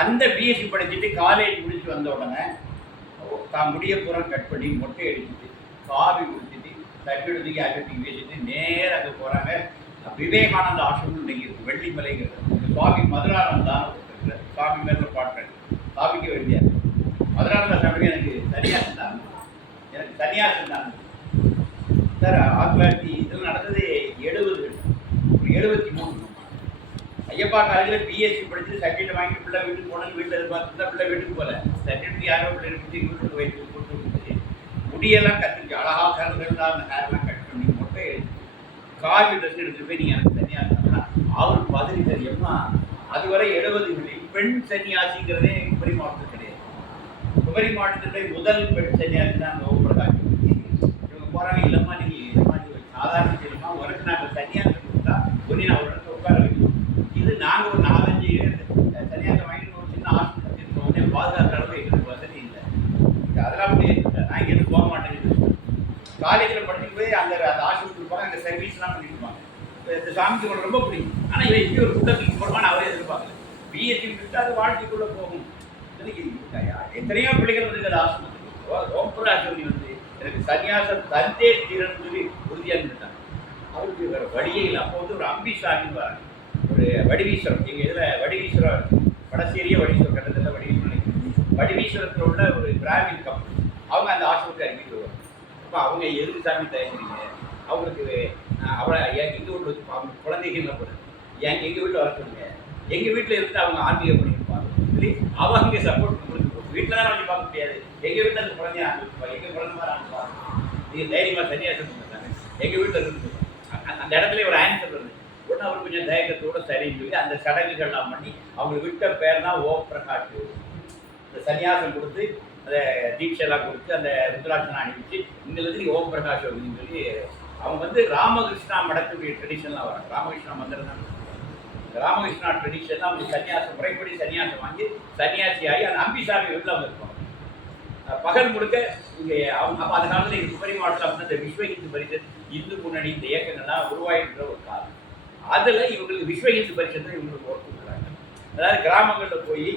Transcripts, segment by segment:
அந்த பிஎஸ்சி படிச்சுட்டு காலேஜ் முடிச்சு வந்த உடனே தான் முடிய பூரா கட் பண்ணி மொட்டை அடிச்சுட்டு காவி குடிச்சிட்டு சர்டிஃபிகேட் அகட்டி வச்சுட்டு நேராக அங்கே போகிறாங்க. விவேகானந்த ஆசிரமம் இன்னைக்கு இருக்குது, வெள்ளிமலைங்கிறது. சுவாமி மதுரானந்தான் சுவாமி மேல பாட்டு ஸ்தாபிக்க வேண்டிய மதுரானந்த சாமி எனக்கு சன்னியாசம் தான். எனக்கு சன்னியாசம் தான் சார். 1900 இதில் நடந்தது 73 ஐயப்பா காலேஜில் பிஎஸ்சி படிச்சு சர்டிஃபிகேட் வாங்கி பிள்ளை வீட்டுக்கு போனது. வீட்டில் எதிர்பார்த்து பிள்ளை வீட்டுக்கு போகல. சர்டிஃபிகேட் யாரோ பிள்ளை எடுத்து வீட்டுக்கு வயிற்று போட்டு கொடுத்துச்சு. முடியெல்லாம் கற்றுச்சு, அழகாக கருதுலாம் அந்த ஹேர்லாம் கட் பண்ணி போட்டு காவி ட்ரெஸ் எடுத்துகிட்டு போய் நீங்கள் எனக்கு சன்னியாசம்னா அவர் பதவி தெரியுமா. அதுவரை 70களில் பெண் சன்னியாசிங்கிறதே குமரி மாவட்டத்தில் கிடையாது. குமரி மாவட்டத்துடைய முதல் பெண் சன்னியாசி தான் அந்த ஓபிரகாஷ். இவங்க போகிறாங்க, இல்லைம்மா நீங்கள் சாதாரண செய்யணுமா, உனக்கு நாங்கள் சன்னியாசம் கொடுத்தா ஒன்றி நான் ஒரு இடத்துல உட்கார வைக்கணும். இது நாங்கள் ஒரு 4-5 சன்னியாசம் வாங்கிட்டு ஒரு சின்ன ஆஸ்பத்திரி இருக்கோம். உடனே பாதுகாக்கிற அளவு எங்களுக்கு வசதி இல்லை. அதெல்லாம் அப்படி நான் இங்கேருந்து போக மாட்டேங்குது. காலேஜில் படிச்சுட்டு போய் அந்த ஆஸ்பத்திரி போக அங்கே சர்வீஸ்லாம் பண்ணிட்டு இருப்பாங்க. இந்த சாமிக்கு உங்களுக்கு ரொம்ப பிடிக்கும். ஆனால் இவன் இப்படி ஒரு கூட்டத்துக்கு போடுவான்னு அவரே எதிர்பார்க்கல. பிஎஸ்சி விட்டு அது வாழ்க்கைக்குள்ளே போகும். எத்தனையோ பிள்ளைகள் வந்து அந்த ஆசிரமத்துக்கு ஓம்பராஜி வந்து எனக்கு சன்னியாசம் தந்தே தீரன்னு சொல்லி உறுதியாக இருந்துட்டாங்க. அவருக்கு வேறு வழியே இல்லை. அப்போ வந்து ஒரு அம்பிசாமி வராங்க, ஒரு வடிவீஸ்வரம். எங்கள் இதில் வடிவீஸ்வரம் வடசேரிய வடிவீஸ்வரம் கட்டத்தில் வடிவீஸ்வரத்தில் உள்ள ஒரு பிராமின் கப்பல். அவங்க அந்த ஆசிரமத்தை அறிவிட்டு வருவாங்க. அப்போ அவங்க எதுக்கு சாமி தயங்குறீங்க, அவங்களுக்கு அவளை எங்கள் வீட்டில் வச்சு அவங்க குழந்தைகள் போடுது, எங்கள் வீட்டில் வர சொல்லுங்க, எங்கள் வீட்டில் இருந்து அவங்க ஆன்மீகம் பண்ணியிருப்பாங்க சொல்லி அவங்க சப்போர்ட் கொடுத்து வீட்டில் தான் வச்சு பார்க்க முடியாது. எங்கள் வீட்டில் அந்த குழந்தைய ஆரம்பிச்சுப்பாங்க, எங்கள் குழந்தை மாதிரி ஆரம்பிப்பாங்க. நீங்கள் தைரியமாக சன்னியாசம் பண்ணிட்டாங்க, எங்கள் வீட்டில் இருந்து அந்த இடத்துல ஒரு ஆன்சர் வருது. உடனே அவர் கொஞ்சம் தயக்கத்தோடு சரின்னு சொல்லி அந்த சடங்குகள்லாம் பண்ணி அவங்க விட்ட பேர் தான் ஓம் பிரகாஷ். இந்த சன்னியாசம் கொடுத்து அந்த தீட்சையெல்லாம் கொடுத்து அந்த ருத்ராட்சனை அனுப்பிச்சு இங்கிலிருந்து ஓம் பிரகாஷ் அப்படின்னு சொல்லி அவங்க வந்து ராமகிருஷ்ணா மடத்துடைய ட்ரெடிஷன்லாம் வராங்க. ராமகிருஷ்ணா மந்திரம் தான் ராமகிருஷ்ணா ட்ரெடிஷன். அவங்க சன்னியாசம் முறைப்படி சன்னியாசம் வாங்கி சன்னியாசி ஆகி அந்த அம்பிசாமி வீட்டில் அவங்க இருப்பாங்க. பகல் முழுக்க இங்கே அவங்க. அப்போ அந்த காலத்தில் எங்கள் குமரி மாவட்டத்தில் வந்து இந்த விஸ்வ இந்து பரிஷத், இந்து முன்னணி, இந்த இயக்கங்கள்லாம் உருவாகின்ற ஒரு காலம். அதில் இவங்களுக்கு விஸ்வ இந்து பரிஷத் தான் இவங்களுக்கு ஒர்க் கொடுக்குறாங்க. அதாவது கிராமங்களில் போய்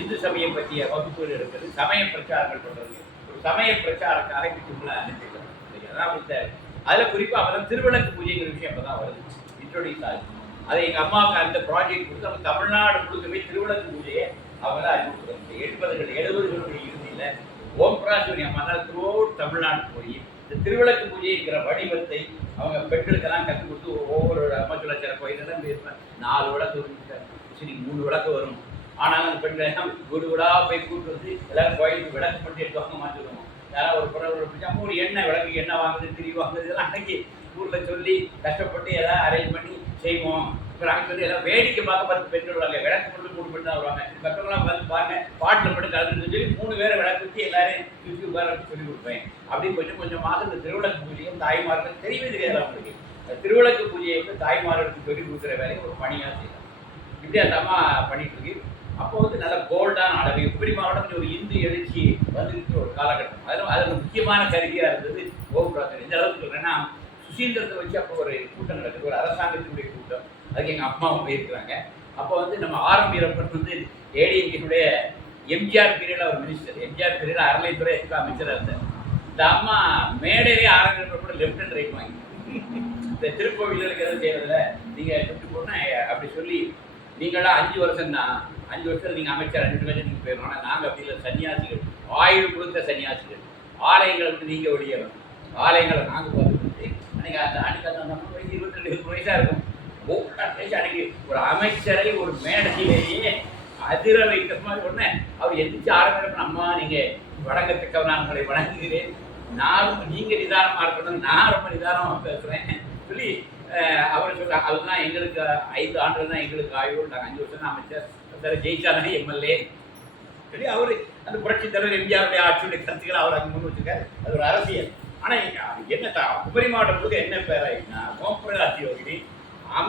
இந்து சமயம் பற்றிய வகுப்புகள் எடுக்கிறது, சமய பிரச்சாரங்கள் பண்ணுறது, ஒரு சமய பிரச்சாரக்காக வீட்டுக்குள்ளே அனுப்பிடுறாங்க. அதாவது அதில் குறிப்பாக அப்போ தான் திருவிளக்கு பூஜைங்கிற விஷயம் அப்போ தான் வருது, இன்ட்ரோடியூஸ் ஆகுது. அதை எங்கள் அம்மாவுக்கு அந்த ப்ராஜெக்ட் கொடுத்து அவங்க தமிழ்நாடு முழுக்கவே திருவிளக்கு பூஜையை அவங்க தான் அறிமுகப்படுத்த 70களுடைய இறுதியில் ஓம்பராஜி அம்மா தான் த்ரூஅவுட் தமிழ்நாடு போய் இந்த திருவிளக்கு பூஜைங்கிற வடிவத்தை அவங்க பெண்களுக்கெல்லாம் கற்றுக் கொடுத்து ஒவ்வொரு அமைச்சர் சில கோயிலெல்லாம் போயிருப்பேன். 4 விளக்கு வரும், சரி 3 விளக்கு வரும். ஆனாலும் அந்த பெண்கள் எல்லாம் வீடாக போய் கூப்பிட்டு வந்து எல்லாரும் கோயிலுக்கு விளக்கு பண்ணி எடுத்து மாற்றிடுவோம். யாராவது ஒரு பிறகு அம்மா ஒரு எண்ணெய் விளக்கு எண்ணெய் வாங்குது, திரி வாங்குது, இதெல்லாம் அன்னைக்கு ஊரில் சொல்லி கஷ்டப்பட்டு எல்லாம் அரேஞ்ச் பண்ணி செய்வோம். இப்போ நாங்கள் சொல்லி எல்லாம் வேடிக்கை பார்க்க 10 பெண்கள் வருவாங்க, விளக்கு மட்டும் 3 பெண் தான் வருவாங்க. மற்றவங்களாம் வந்து பாருங்க பாட்டில் மட்டும் கலந்துன்னு சொல்லி 3 பேரை விளக்கு வச்சு எல்லாரையும் சுற்றி உட்கார சொல்லி கொடுப்பேன். அப்படி கொஞ்சம் கொஞ்சமாக இந்த திருவிளக்கு பூஜையும் தாய்மார்கள் தெரியவே தெரியாது. அவங்களுக்கு அந்த திருவிளக்கு பூஜையை வந்து தாய்மார்களுக்கு சொல்லிக் கொடுக்குற வேலையை ஒரு பணியாக செய்யலாம். இப்படி அந்த அம்மா பண்ணிட்டு இருக்கு. அப்போ வந்து நல்ல கோல்டான அளவு உபரி மாவட்டம் ஒரு இந்து எழுச்சி வந்துருக்கிற ஒரு காலகட்டம். அதில் முக்கியமான கருவியாக இருந்தது ஓபிராசன். இந்த அளவுக்கு சொல்கிறேன்னா சுசீந்திரத்தை வச்சு அப்போ ஒரு கூட்டம் நடக்குது, ஒரு அரசாங்கத்தினுடைய கூட்டம். அதுக்கு எங்கள் அம்மாவும் போயிருக்கிறாங்க. அப்போ வந்து நம்ம ஆர் வீரப்பன் வந்து ஏடிஎம்கேனுடைய எம்ஜிஆர் பீரியடில் ஒரு மினிஸ்டர், எம்ஜிஆர் பீரியடில் அறநிலைத்துறை அமைச்சராக இருந்தார். இந்த அம்மா மேடையிலே ஆர் வீரப்பன் கூட லெஃப்ட் அண்ட் ரைட் வாங்கி இந்த திருக்கோவிலில் இருக்கிறது செய்யறதில்ல நீங்கள் சுட்டு போனால் அப்படி சொல்லி நீங்களாம் 5 வருஷம் தான், 5 வருஷத்தில் நீங்கள் அமைச்சர் 2 வருஷம் நீங்கள் போயிடணும். ஆனால் நாங்கள் அப்படி இல்லை, சன்னியாசிகள், ஆயுள் கொடுத்த சன்னியாசிகள். ஆலயங்களை வந்து நீங்கள் வெளியேறணும், ஆலயங்களை நாங்கள் பார்த்துட்டு அன்றைக்கி அந்த 22 வயசாக இருக்கும். அன்றைக்கி ஒரு அமைச்சரை ஒரு மேடையிலேயே அதிர வைக்கிற மாதிரி ஒன்று அவர் எந்திரிச்சு ஆரம்பிக்கிறப்ப அம்மா நீங்கள் வணங்கத்தக்கவன் நான் உங்களை வணங்குகிறேன், நான் நீங்கள் நிதானமாக இருக்கணும், நான் ரொம்ப நிதானமாக பேசுகிறேன் சொல்லி அவர் சொல்கிறார். அதுதான் எங்களுக்கு 5 ஆண்டுகள் தான் எங்களுக்கு ஆய்வு, நாங்கள் 5 வருஷம் தான் அமைச்சர், ஜெயிச்சாதானே எம்எல்ஏ சொல்லி அவர் அந்த புரட்சி தலைவர் எம்ஜிஆருடைய ஆட்சியுடைய கருத்துக்களை அவர் அங்கே முன் வச்சுருக்காரு. அது ஒரு அரசியல். ஆனால் என்ன குமரி மாவட்டம் முழுக்க என்ன பேர் ஆகிடுனா ஓம்பிரகாஷ் யோகினி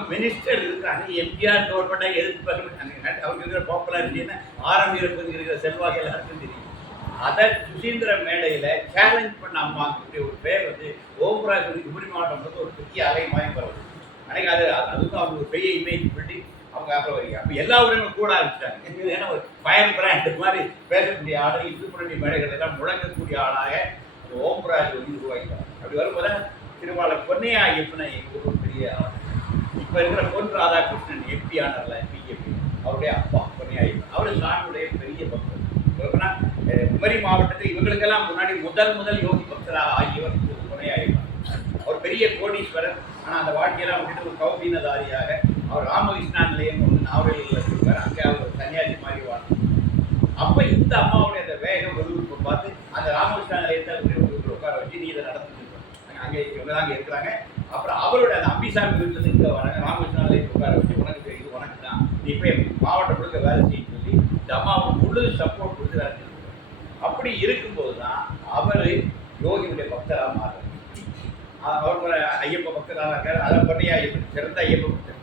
மினிஸ்டர் இருக்கிறாங்க. எம்ஜிஆர் கவர்மெண்ட்டாக எதிர்ப்பு அவங்க இருக்கிற பாப்புலாரிட்டின்னு ஆரம் இருக்கிற செல்வாக்கு எல்லாருக்கும் தெரியும். அதை சுசீந்திர மேடையில் சேலஞ்ச் பண்ண அம்மாவுடைய ஒரு பேர் வந்து ஓம்பராஜ் குமரி மாவட்டம் வந்து ஒரு பெரிய அலை மயம் வருது. அன்றைக்கி அதுதான் அவங்க ஒரு பெரிய இமேஜ் பில்டிங் அவங்க அப்புறம் வரீங்க. அப்போ எல்லா உறவுகளும் கூட ஆரம்பிச்சிட்டாங்க. ஏன்னா ஒரு ஃபயர் பிராண்ட் மாதிரி பேசக்கூடிய ஆளு, இந்துப்புரணி மேடைகள் எல்லாம் முழங்கக்கூடிய ஆளாக ஓம்பராஜ் வந்து உருவாக்கிட்டாங்க. அப்படி வரும்போது திருவாளர் பொன்னையா ஐயப்பனை ஒரு பெரிய ஆள். இப்போ இருக்கிற பொன் ராதாகிருஷ்ணன் எம்பி ஆனார்ல பிஜேபி, அவருடைய அப்பா பொன்னையா ஐயப்பன், அவர் சாமியுடைய பெரிய பக்தர். குமரி மாவட்டத்தில் இவங்களுக்கெல்லாம் முன்னாடி முதல் யோகி பக்தராக ஆகியவர் பொன்னையா ஐயப்பன். அவர் பெரிய கோடீஸ்வரர். ஆனால் அந்த வாழ்க்கையெல்லாம் விட்டுட்டு ஒரு கௌபீனதாரியாக அவர் ராமகிருஷ்ணா நிலையம் ஒன்று நாவலில் இருக்கார். அங்கே அவர் சன்னியாசி மாதிரி வாழ்ந்தார். அப்போ இந்த அம்மாவுடைய அந்த வேகம் விறுவிறுப்பை பார்த்து அந்த ராமகிருஷ்ணா நிலையத்தை உட்கார வச்சு நீ இதை நடத்திட்டு அங்கே இவங்க தான் அங்கே இருக்கிறாங்க. அப்புறம் அவரோட அந்த அம்பிசாமி வீட்டில் இங்கே வராங்க. ராமகிருஷ்ணா நிலையத்தை உட்கார வச்சு உனக்கு இது உனக்கு தான், நீ இப்போ மாவட்டம் முழுக்க வேலை செய்ய சொல்லி இந்த அம்மாவுக்கு முழு சப்போர்ட் கொடுத்து வேலை செய்யணும். அப்படி இருக்கும்போது தான் அவர் யோகியுடைய பக்தராக மாறுறார். அவர் ஒரு ஐயப்ப பக்தராக இருக்கார். அதை பொன்னையா ஐயப்பன் சிறந்த ஐயப்ப பக்தர்.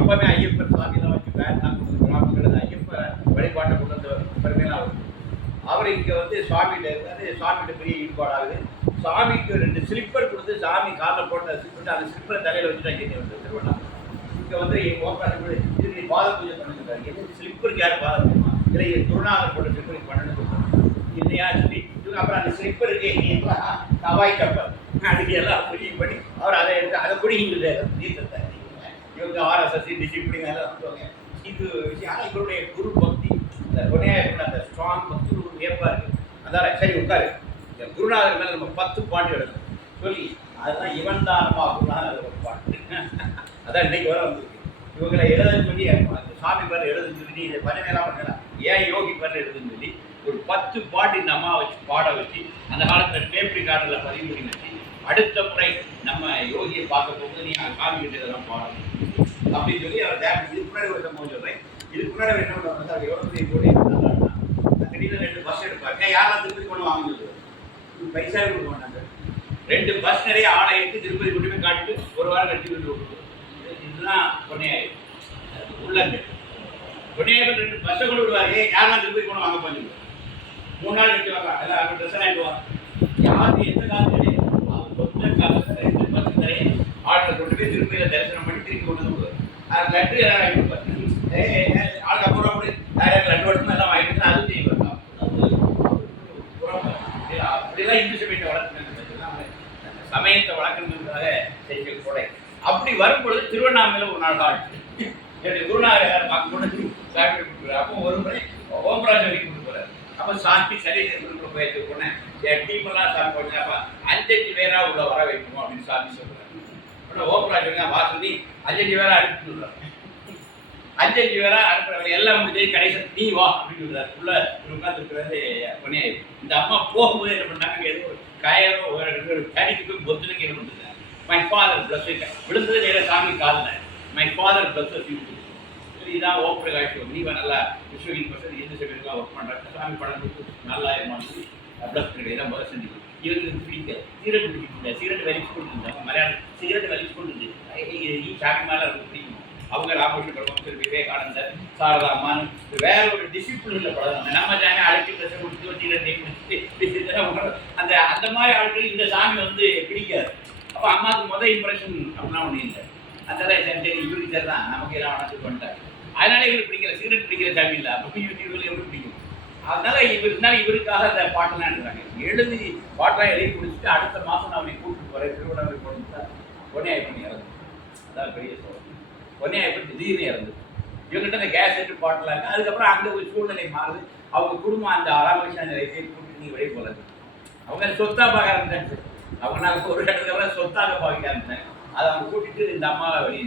அப்பவே ஐயப்பன் சாமியெல்லாம் வச்சு கிராமங்கள் ஐயப்ப வழிபாட்டை கொண்டு வந்த பெருமையெல்லாம் அவர். அவர் இங்கே வந்து சுவாமிகிட்ட இருக்காரு. சுவாமிகிட்ட பெரிய ஈடுபாடாகுது. சாமிக்கு 2 ஸ்லிப்பர் கொடுத்து சாமி காலில் போட்டு ஸ்லிப்பர் அந்த ஸ்லிப்பரை தலையில் வச்சுட்டு இங்கே வந்து திருவண்ணாமலை இங்கே வந்து எங்கள் ஓப்பன் இதுக்கு பாத பூஜை பண்ணிருக்காரு. என்ன ஸ்லிப்பருக்கு யார் பாத பூஜை இல்லை குருநாதர் போட்ட ஸ்லிப்பருக்கு பண்ணணும்னு சொல்லுவாங்க. இல்லையா சொல்லி இவங்க அப்புறம் அந்த ஸ்லிப்பருக்கு ஹவாய் கப்பல் அதுக்கு எல்லாம் புரியும் பண்ணி அவர் அதை எடுத்து அதை பிடிங்கிட்டு தீர்த்தத்தை இவங்க ஆர்எஸ்எஸ் டிசிப்ளின் எல்லாம் சொல்லுவாங்க. இது விஷயம். ஆனால் இவருடைய குரு பக்தி அந்த பொன்னையா அந்த ஸ்ட்ராங் பக்தி ஒரு வியப்பாக இருக்குது. அதான் சரி உட்காரு, இந்த குருநாதர் மேலே நம்ம 10 பாட்டு எடுக்கணும் சொல்லி அதுதான் இவன் தானமா குருநாதர் ஒரு பாட்டு. அதான் இன்னைக்கு வர வந்துருக்கு. இவங்களை எழுத சொல்லி அந்த சாமி பேர் எழுத சொல்லி இதை பதினேழாம் பண்ணலாம் ஏன் யோகி பேர் எழுதுன்னு சொல்லி ஒரு 10 பாட்டு இந்த அம்மா வச்சு பாட வச்சு அந்த காலத்தில் டேப் ரெக்கார்டில் பதிவு பண்ணி வச்சு அடுத்த முறை நம்ம யோகியை பார்க்க போகும்போது நீ சாமி கிட்ட இதெல்லாம் பாடணும் அப்படின்னு சொல்லி அவர் இதுக்கு முன்னாடி ஒரு சம்பவம் சொல்கிறேன். இதுக்கு முன்னாடி என்ன பண்ணுவாங்க சார், எவ்வளோ கூட திடீர்னு 2 பஸ் எடுப்பாங்க. யாரெல்லாம் திருப்பதி கொண்டு வாங்க சொல்லுவாங்க, பைசா கொடுக்க மாட்டாங்க. 2 பஸ் நிறைய ஆடை எடுத்து திருப்பதி கொண்டு போய் காட்டிட்டு ஒரு வாரம் கட்டி விட்டு விட்டுருவோம். இதுதான் பொன்னையா உள்ளங்க. பொன்னையா 2 பஸ்ஸை கொண்டு விடுவாங்க. யாரெல்லாம் திருப்பதி கொண்டு வாங்க பண்ணி 3 நாள் கட்டி வரலாம். எல்லாம் ட்ரெஸ் ஆகிட்டு வாங்க. யாரும் எந்த காலம் கிடையாது. அவர் சொந்த காலத்தில் 2 பஸ் நிறைய ஆட்டை கொண்டு போய் திருப்பதியில் தரிசனம் பண்ணி திருப்பி கொண்டு வந்து அது லட்டு எல்லாம் வாங்கி கொடுப்பாரு. ஆளுக்கு அப்புறம் அப்படி டைரக்ட் லட்டு வட்டம் எல்லாம் வாங்கிட்டு அதுவும் செய்வாங்க. அப்படிலாம் இந்து சமயத்தை வளர்க்கணும், சமயத்தை வளர்க்கணுங்கிறதாக செய்ய கொடை. அப்படி வரும்பொழுது திருவண்ணாமலையில் ஒரு நாள் காட்டு என்னுடைய குருநாதர் பார்க்க கொண்டு சாமி கொடுக்குறாரு. அப்போ ஒரு முறை ஓம்பராஜ் வரைக்கும் கொண்டு போகிறார். அப்போ சாமி சரி கொடுக்குற போயிட்டு போனேன் என் டீமெல்லாம் சாமி போட்டேன். அப்போ 5 பேராக உள்ள வர வைக்கணும் அப்படின்னு சாமி சொல்கிறார். உடனே ஓம்பராஜ் வாசந்தி 5 பேராக அனுப்பிட்டு விடுறாரு. 5 பேராக அனுப்புறவங்க எல்லாம் முடிஞ்சு கடைசி நீ வா அப்படின்னு சொல்றாரு. உள்ள உட்காந்துருக்கிறது பொன்னையா. இந்த அம்மா போகும்போது என்ன பண்ணாங்க, ஏதோ ஒரு கயரோ ஒரு கடிக்கு போய் பொத்துனுக்கு என்ன பண்ணுறாங்க, மை ஃபாதர் பிளஸ் விழுந்தது நேரம் சாமி காலில் மை ஃபாதர் பிளஸ் இதுதான் ஓம் பிரகாஷ் நீவா நல்லா விஸ்வகின் பர்சன் இந்து சபைக்கெல்லாம் ஒர்க் பண்ணுறாங்க. சாமி படம் கொடுத்து நல்லா இருமான்னு பிளஸ் கிடையாது முதல் செஞ்சு இவங்களுக்கு பிடிக்க சிகரெட் பிடிக்கிட்டு சிகரெட் வெளிச்சு கொடுத்துருந்தாங்க. மலையாளம் சிகரெட் வெளிச்சு கொடுத்துருந்து சாமி மேலே அவங்களுக்கு பிடிக்கும். அவங்க ராமகிருஷ்ண பரமஹம்சர், விவேகானந்தர், சாரதா அம்மான் வேற ஒரு டிசிப்ளினில் பழகாங்க. நம்ம ஜாமி அழைச்சி ட்ரெஸ்ஸை கொடுத்து சிகரெட்டை கொடுத்து அந்த அந்த மாதிரி ஆட்கள் இந்த சாமி வந்து பிடிக்காது. அப்போ அம்மாவுக்கு இம்ப்ரெஷன் அப்படின்னா ஒன்றும் இல்லை. அதெல்லாம் சரி இவருக்கு சரி தான் நமக்கு எல்லாம் வளர்த்து பண்ணிட்டாங்க. அதனால இவருக்கு பிடிக்கல, சிகரெட் பிடிக்கிற சாமி இல்லை. அப்போ இவங்களுக்கு எப்படி பிடிக்கும்? அதனால இவருக்காக அந்த பாட்டெல்லாம் எழுதுறாங்க. எழுதி பாட்டெல்லாம் எழுதி முடிச்சுட்டு அடுத்த மாதம் நான் அவனை கூப்பிட்டு போகிறேன் திருவண்ணாமலை போட்டு பொன்னையா பண்ணி இறந்து. அதான் பெரிய சோழம். பொன்னையா திடீர்னு இறந்து. இவங்ககிட்ட அந்த கேஸ் எடுத்து பாட்டலாங்க. அதுக்கப்புறம் அங்கே ஒரு சூழ்நிலை மாறுது. அவங்க குடும்பம் அந்த ராமகிருஷ்ணா நிலையத்தை கூப்பிட்டு நீ வெளியே போகிறது. அவங்க சொத்தா பார்க்க ஆரம்பிச்சாங்க. அவங்களால ஒரு இடத்துக்கு அப்புறம் சொத்தாக பார்க்க ஆரம்பிச்சாங்க. அதை அவங்க கூட்டிட்டு இந்த அம்மாவை வெளியே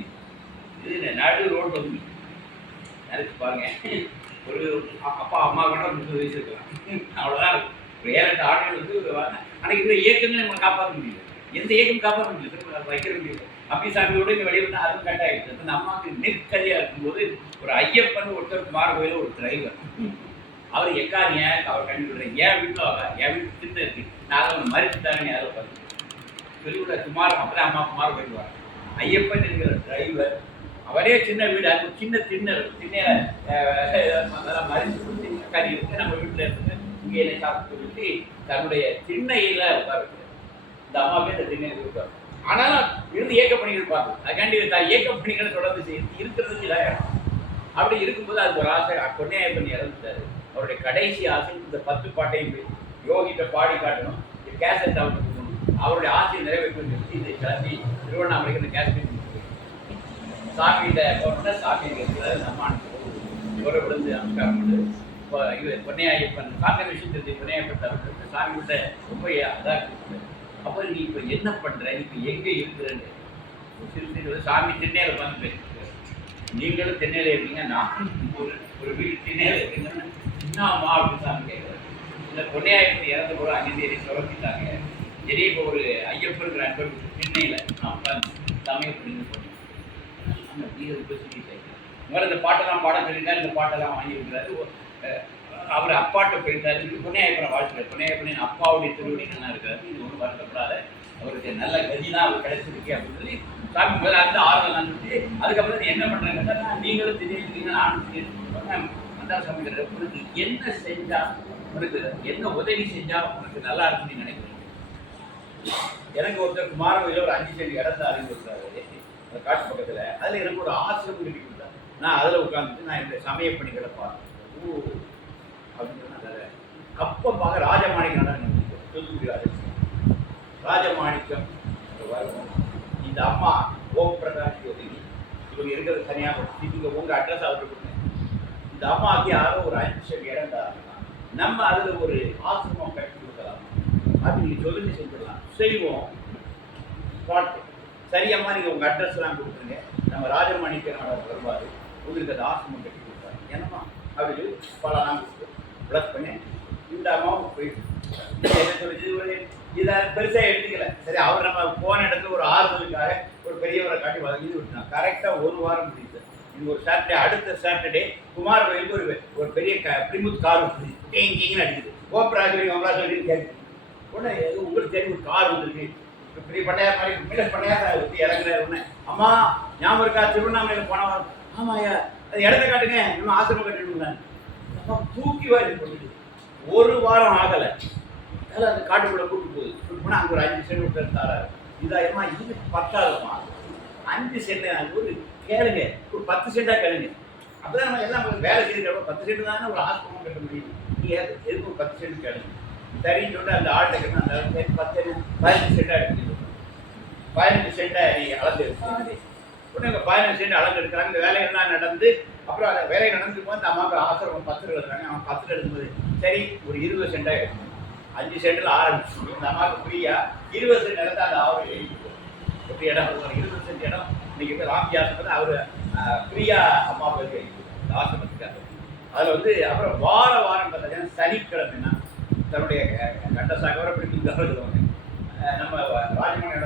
இது நடு ரோடு வந்து நினைச்சு பாருங்க. ஒரு அப்பா அம்மா கூட 30 வயசு இருக்கலாம், அவ்வளோதான் இருக்கும். ஒரு 7-8 ஆண்டுகள் வந்து ஆனால் இந்த இயக்கங்களை நம்ம காப்பாற்ற முடியல. எந்த இயக்கம் காப்பாற்ற முடியல, திரும்ப வைக்கிற முடியல. அப்பிசாமியோடு இங்கே வெளியே வந்தால் அதுவும் கட் ஆகிடுச்சு. அந்த அம்மாவுக்கு நெற்கதியாக இருக்கும்போது ஒரு ஐயப்பன் ஒருத்தர் குமாரகோயில ஒரு டிரைவர் அவர் எக்காரிங்க அவர் கண்டுபிடுறேன். என் வீட்டில் என் வீட்டு சின்ன இருக்கு, நான் அதை மறிச்சுட்டாங்கன்னு யாரோ பார்த்து சொல்லிவிட குமாரம். அப்பதான் அம்மா குமார் போயிட்டு வர ஐயப்பன் என்கிற டிரைவர் அவரே சின்ன வீடு, அது சின்ன அதெல்லாம் மறிச்சு கொடுத்து கறி இருக்கு நம்ம வீட்டில் இருந்து இங்கே என்ன சாப்பிட்டு சொல்லி தன்னுடைய திண்ணையில் உட்கார இந்த அம்மாவே இந்த திண்ணையில் இருக்காரு. ஆனாலும் இருந்து இயக்க பணிகள் பார்க்கும். அதுக்காண்டி இயக்க பணிகளை தொடர்ந்து செய்து இருக்கிறதுக்கு இல்லை. அப்படி இருக்கும்போது அது ஒரு ஆசை. பொன்னையப்பன் இறந்துட்டாரு. அவருடைய கடைசி ஆசை இந்த 10 பாட்டையும் யோகிட்ட பாடி காட்டணும், கேசட் அவருக்கு கொடுக்கணும். அவருடைய ஆசையை நிறைவேற்றணும். இது கிளம்பி திருவண்ணாமலைக்கு இந்த கேசட் சாமிகிட்ட போனோம்னா சாமி இருக்கிறாரு. நம்மானுக்கு இவரை விழுந்து நமஸ்காரம் பண்ணு. இப்போ இவர் பொன்னையப்பன் சாமி விஷயம் தெரிஞ்சு பொன்னையப்பன் சாமி கிட்ட ரொம்ப அதாக இருக்குது. அப்போ நீ இப்போ என்ன பண்ணுற, நீ இப்போ எங்கே இருக்கிறன்னு சிறு சாமி திண்ணையில் உட்காந்து பேசிட்டு, நீங்களும் திண்ணையில் இருக்கீங்க, நான் ஒரு வீடு திண்ணையில் இருக்கீங்கன்னு என்னம்மா அப்படின்னு சாமி கேட்குறேன். இந்த பொன்னையப்பன் இறந்த போல அங்கேயே சுரப்பிட்டாங்க. சரி இப்போ ஒரு ஐயப்பனுங்கிற அன்பர் திண்ணையில் நான் உட்காந்து சமையல் பண்ணி போனேன். அந்த தீவிர பேசிக்கிட்டேன். முதல்ல இந்த பாட்டெல்லாம் பாட சொல்லியிருந்தாரு. இந்த பாட்டெல்லாம் வாங்கியிருக்கிறாரு. அவர் அப்பாட்ட போயிருந்தாரு. இது பொன்னையப்பன் வாழ்க்கை. பொன்னையப்பனின் அப்பாவுடைய திருவடிகள்லாம் இருக்காரு. இது ஒன்றும் வருத்தப்படாத, அவருக்கு நல்ல கதி தான் அவர் கிடைச்சிருக்கு அப்படின்னு சொல்லி சாமி மேலே அந்த ஆர்வம் வந்துச்சு. அதுக்கப்புறம் என்ன பண்ணுறாங்கன்னா, நீங்களும் தெரிஞ்சுக்கிறீங்க, நானும் அந்த சமைக்கிற உனக்கு என்ன செஞ்சா, உனக்கு என்ன உதவி செஞ்சா உனக்கு நல்லா இருக்குன்னு நினைக்கிறேன். எனக்கு ஒருத்தர் குமாரவையில் ஒரு 5 சென்ட் இடத்த அறிவிக்கிறாரு அந்த காட்டு பக்கத்தில். அதில் எனக்கு ஒரு ஆசிரியம் கட்டி கொடுத்தாரு. நான் அதில் உட்காந்துட்டு நான் என்னுடைய சமய பணிகளை பார்த்தேன். அப்படின்னு சொன்னாங்க. அப்போ பார்க்க ராஜமாணிக்கம் நடந்து தூத்துக்குடி ராஜமாணிக்கம் இந்த அம்மா ஓம் பிரகாஷ் ஜோதி இவங்க இருக்கிறது தனியாக இவங்க உங்கள் அட்ரஸ் அவருக்கு கொடுங்க. இந்த அம்மாவுக்கு யாரோ ஒரு 5 சென்ட் இடம் தான், நம்ம அதில் ஒரு ஆசிரமம் கட்டி கொடுக்கலாம். அது நீங்கள் சொல்லுங்க, செஞ்சிடலாம், செய்வோம். ஸ்பாட் சரி அம்மா, நீங்கள் உங்கள் அட்ரஸ்லாம் கொடுத்துருங்க, நம்ம ராஜமாணிக்கம் வருவார், உங்களுக்கு அந்த ஆசிரமம் கட்டி கொடுப்பாரு. என்னம்மா அப்படி பலலாம் கொடுத்து ப்ளஸ் பண்ணி இந்த அம்மாவும் போயிட்டு என்ன சொல்லிச்சு, இதை பெருசாக எடுத்துக்கல. சரி, அவர் நம்ம போன இடத்துல ஒரு ஆறுதலுக்காக ஒரு பெரியவரை காட்டி இது விட்டுனான். கரெக்டாக 1 வாரம் முடியுது. இது ஒரு சாட்டர்டே. அடுத்த சாட்டர்டே குமார் கோயிலுக்கு ஒரு பெரிய பிரிமுத் கார் எங்கேங்கன்னு அடிக்குது. கோபராஜி அமராஜி கேட்குது. உடனே உங்களுக்கு தெரியும் ஒரு கார் வந்துருக்கு. பெரிய பண்ணையார் மாதிரி மீன பண்ணையார் ஊற்றி இறங்குறாரு. உடனே அம்மா ஞாபகம் இருக்கா, திருவண்ணாமலையில் போன வாரம்? ஆமாயா, அது இடத்த காட்டுங்க, இன்னும் ஆசிரமம் கட்டிடுங்க. தூக்கி வாரி போட்டுது. 1 வாரம் ஆகலை. அதில் அந்த காட்டுக்குள்ளே கூப்பிட்டு போனால் அங்கே ஒரு 5 சென்ட் விட்டு தராரு. இதாயிரமா இது 10,000மா 5 சென்ட் அது ஒரு கேளுங்க, ஒரு 10 சென்ட்டாக கேளுங்க. அப்போ தான் நம்ம எல்லாம் வேலை செய்யறப்ப 10 சென்ட் தானே ஒரு ஆசிரமம் கட்ட முடியும். நீங்கள் எதுக்கு ஒரு 10 சென்ட் கேளுங்க. சரின்னு சொல்லிட்டு அந்த ஆள்கிட்ட கேட்டால் அந்த 15 சென்ட்டாக எடுத்து 15 சென்ட்டை நீங்கள் அளந்து எடுத்து உடனே 15 சென்ட் அளந்து எடுக்கிறாங்க. இந்த வேலைகள்லாம் நடந்து அப்புறம் அந்த வேலை நடந்துக்கும் அந்த அம்மாவுக்கு ஆசிரமம் 10 எழுதுறாங்க. அவன் 10 எழுதும்போது சரி ஒரு 20 சென்ட்டாக எடுக்கணும். 5 சென்டில் ஆரம்பிச்சு இந்த அம்மாவுக்கு ஃப்ரீயா 20 சென்ட் இடத்த அந்த அவர் எழுதிப்போம். எப்படி இடம் 20 சென்ட் இடம் இன்னைக்கு வந்து ராம்ஜி ஆசிரமத்தில் அவர் ஃப்ரீயா அம்மாவுக்கு எழுதிப்போம் ஆசிரமத்துக்கு. அதில் வந்து அப்புறம் வாரம் பார்த்தீங்கன்னா சனிக்கிழமைன்னா தன்னுடைய கண்டசாக பிடிக்கும் நம்ம ராஜமணி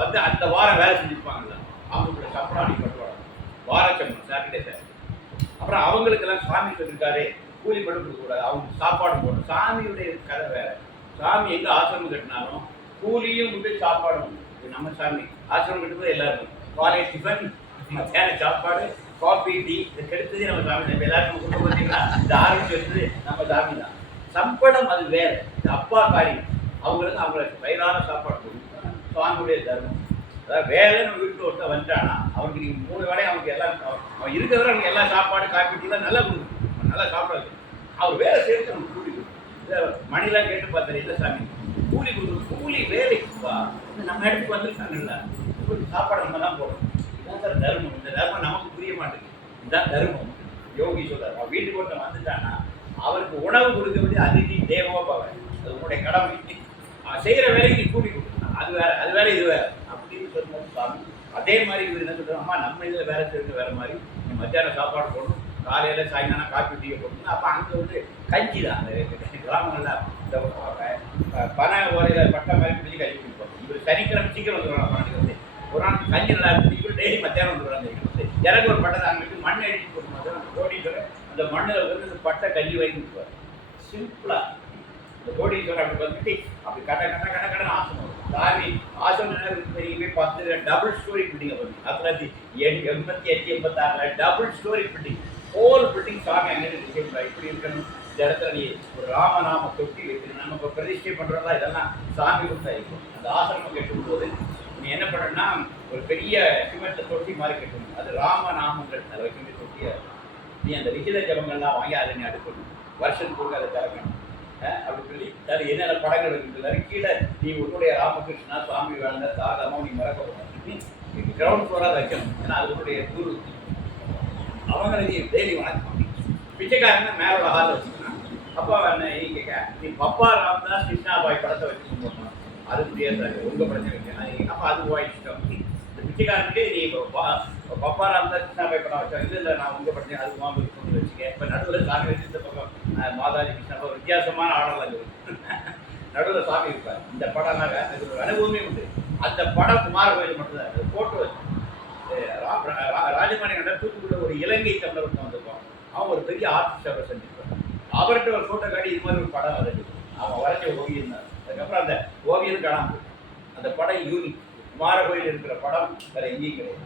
வந்து அந்த வாரம் வேலை செஞ்சுருப்பாங்கல்ல, அவங்களுடைய சம்பளம் அடிப்பட்டுவாங்க. வாரச்சம்பளம் சாட்டர்டே சார். அப்புறம் அவங்களுக்கெல்லாம் சாமி சொல்லியிருக்காரு, கூலி மட்டும் கொடுக்கக்கூடாது, அவங்க சாப்பாடு போடணும். சாமியுடைய கதை வேறு. சாமி எங்கே ஆசிரமம் கட்டினாலும் கூலியும் உண்டு சாப்பாடும் உண்டு. இது நம்ம சாமி ஆசிரமம் கட்டும்போது எல்லாருக்கும் காலை டிஃபன், மத்தியான சாப்பாடு, காஃபி, டீ இதை கெடுத்ததே நம்ம சாமி தான். எல்லாரும் நம்ம கொடுக்க பார்த்தீங்கன்னா இந்த ஆரம்பிச்சு வச்சது நம்ம சாமி தான். சம்பளம் அது வேறு, இந்த அப்பா காரியம். அவங்களுக்கு வயதான சாப்பாடு கொடுக்கும். சுவாமியுடைய தர்மம். அதாவது வேலை நம்ம வீட்டில் ஒருத்தர் வந்துட்டானா அவனுக்கு நீங்கள் 3 வேலையும் அவனுக்கு எல்லாம் அவன் இருக்கிறவரை அவனுக்கு எல்லா சாப்பாடு காப்பி டீலாம் நல்லா கொடுக்கும், நல்லா சாப்பிடாது. அவர் வேலை செய்யறது அவனுக்கு கூலி கொடுக்கும். மணிலாம் கேட்டு பார்த்தேன், இல்லை சாமி கூலி கொடுக்கணும். கூலி வேலைக்குப்பா நம்ம இடத்துக்கு வந்துருக்காங்கல்ல, சாப்பாடு நம்ம தான் போடணும். இதுதான் சார் தர்மம். இந்த தர்மம் நமக்கு புரிய மாட்டேங்குது. இதுதான் தர்மம். யோகி சொல்றார், அவன் வீட்டுக்கு ஒருத்தன் வந்துட்டானா அவருக்கு உணவு கொடுக்க வேண்டிய அதிதி தேவமாக பாவன். அது உன்னுடைய கடமை. செய்கிற வேலைக்கு கூலி கொடுக்கணும். அது வேற இது வேற அப்படின்னு சொல்லும்போது சாமி அதே மாதிரி இவர் என்ன சொல்றாரு, அம்மா நம்ம இதில் வேலை செய்யறது வேற மாதிரி, மத்தியானம் சாப்பாடு போடணும், காலையில் சாயங்காலம் காப்பி டீயை போடணும். அப்போ அங்கே வந்து கஞ்சி தான் அந்த கிராமங்கள்லாம் இந்த பனை ஓலையில் பட்டை மாதிரி பிடிச்சி கஞ்சி குடிப்போம். இவர் சனிக்கிழமை சீக்கிரம் வந்துடுவாங்க. பணத்துக்கு வந்து ஒரு நாள் கஞ்சி நல்லா இருக்கு. இவர் டெய்லி மத்தியானம் வந்துடுவாங்க. இறங்க ஒரு பட்டை அங்கே மண் அடிச்சு போடும்போது அந்த கோடீஸ்வரர் அந்த மண்ணில் வந்து இந்த பட்டை கஞ்சி வாங்கி கொடுப்பார். சிம்பிளாக இந்த கோடீஸ்வரர் அப்படி வந்துட்டு அப்படி கடை ஆசனம் சாமி ஆசனம் பெரியவே 10 டபுள் ஸ்டோரி பில்டிங். அப்போ 1985-86 double story building, whole building. சாமி அங்கே இப்படி இருக்கணும். இந்த இடத்துல நீ ஒரு ராமநாம தொட்டி வைக்கணும். நம்ம இப்போ பிரதிஷ்டை பண்ணுறதா இதெல்லாம் சாமி கொடுத்தா இருக்கும். அந்த ஆசிரமம் கட்டும்போது நீ என்ன பண்ணணும்னா ஒரு பெரிய சிமெண்ட்ல தொட்டி மாதிரி கட்டணும். அது ராமநாமங்கள் அதை வைக்க வேண்டிய தொட்டியா. நீ அந்த லிகித ஜபங்கள்லாம் வாங்கி அதை நீ அடுக்கணும். வருஷத்துக்கு அதை திறக்கணும். அப்படி சொல்லி அது என்னென்ன படங்கள் இருக்குது கீழே நீ உன்னுடைய ராமகிருஷ்ணா, சுவாமி வேலை சாரதாமா நீ மறக்க கிரவுண்ட் ஃப்ளோராக வைக்கணும். ஏன்னா அது உன்னுடைய குரு. அவங்களை நீ டெய்லி வணக்கம். பிச்சைக்காரங்க மேலோட ஹாலில் வச்சுக்கணும். அப்பா என்ன கேட்க நீ பப்பா ராம்தாஸ் கிருஷ்ணாபாய் படத்தை வச்சு போடணும். அது முடியாது, உங்கள் படத்தை வைக்கணும். அப்போ அது வாய்ச்சிட்டோம். இந்த பிச்சைக்காரனுக்கு நீ பப்பா ராம்தாஸ் கிருஷ்ணாபாய் படம் வச்சா இல்லை நான் உங்கள் படத்தையும் அது வாங்க வச்சுக்க. இப்போ நடுவில் சாமி வச்சு இந்த பக்கம் மாதாஜி கிருஷ்ணா வித்தியாசமான ஆடலாம் நடுவில் சாமி இருப்பார். இந்த படம்னாக்க அது ஒரு அனுபவமே உண்டு. அந்த படம் குமார கோயில் மட்டும்தான் அது போட்டு வச்சு ராஜமாணி கண்ட தூத்துக்குள்ள ஒரு இலங்கை தமிழர் வந்திருப்பான். அவன் ஒரு பெரிய ஆர்டிஸ்ட் அவர் செஞ்சிருப்பான். அவர்கிட்ட ஒரு ஃபோட்டோ காட்டி இது மாதிரி ஒரு படம் வரைஞ்சி அவன் வரைஞ்ச ஓவியம் தான். அதுக்கப்புறம் அந்த ஓவியம் காணாமல் அந்த படம் யூனிக். குமார கோயில் இருக்கிற படம் வேறு எங்கேயும் கிடையாது.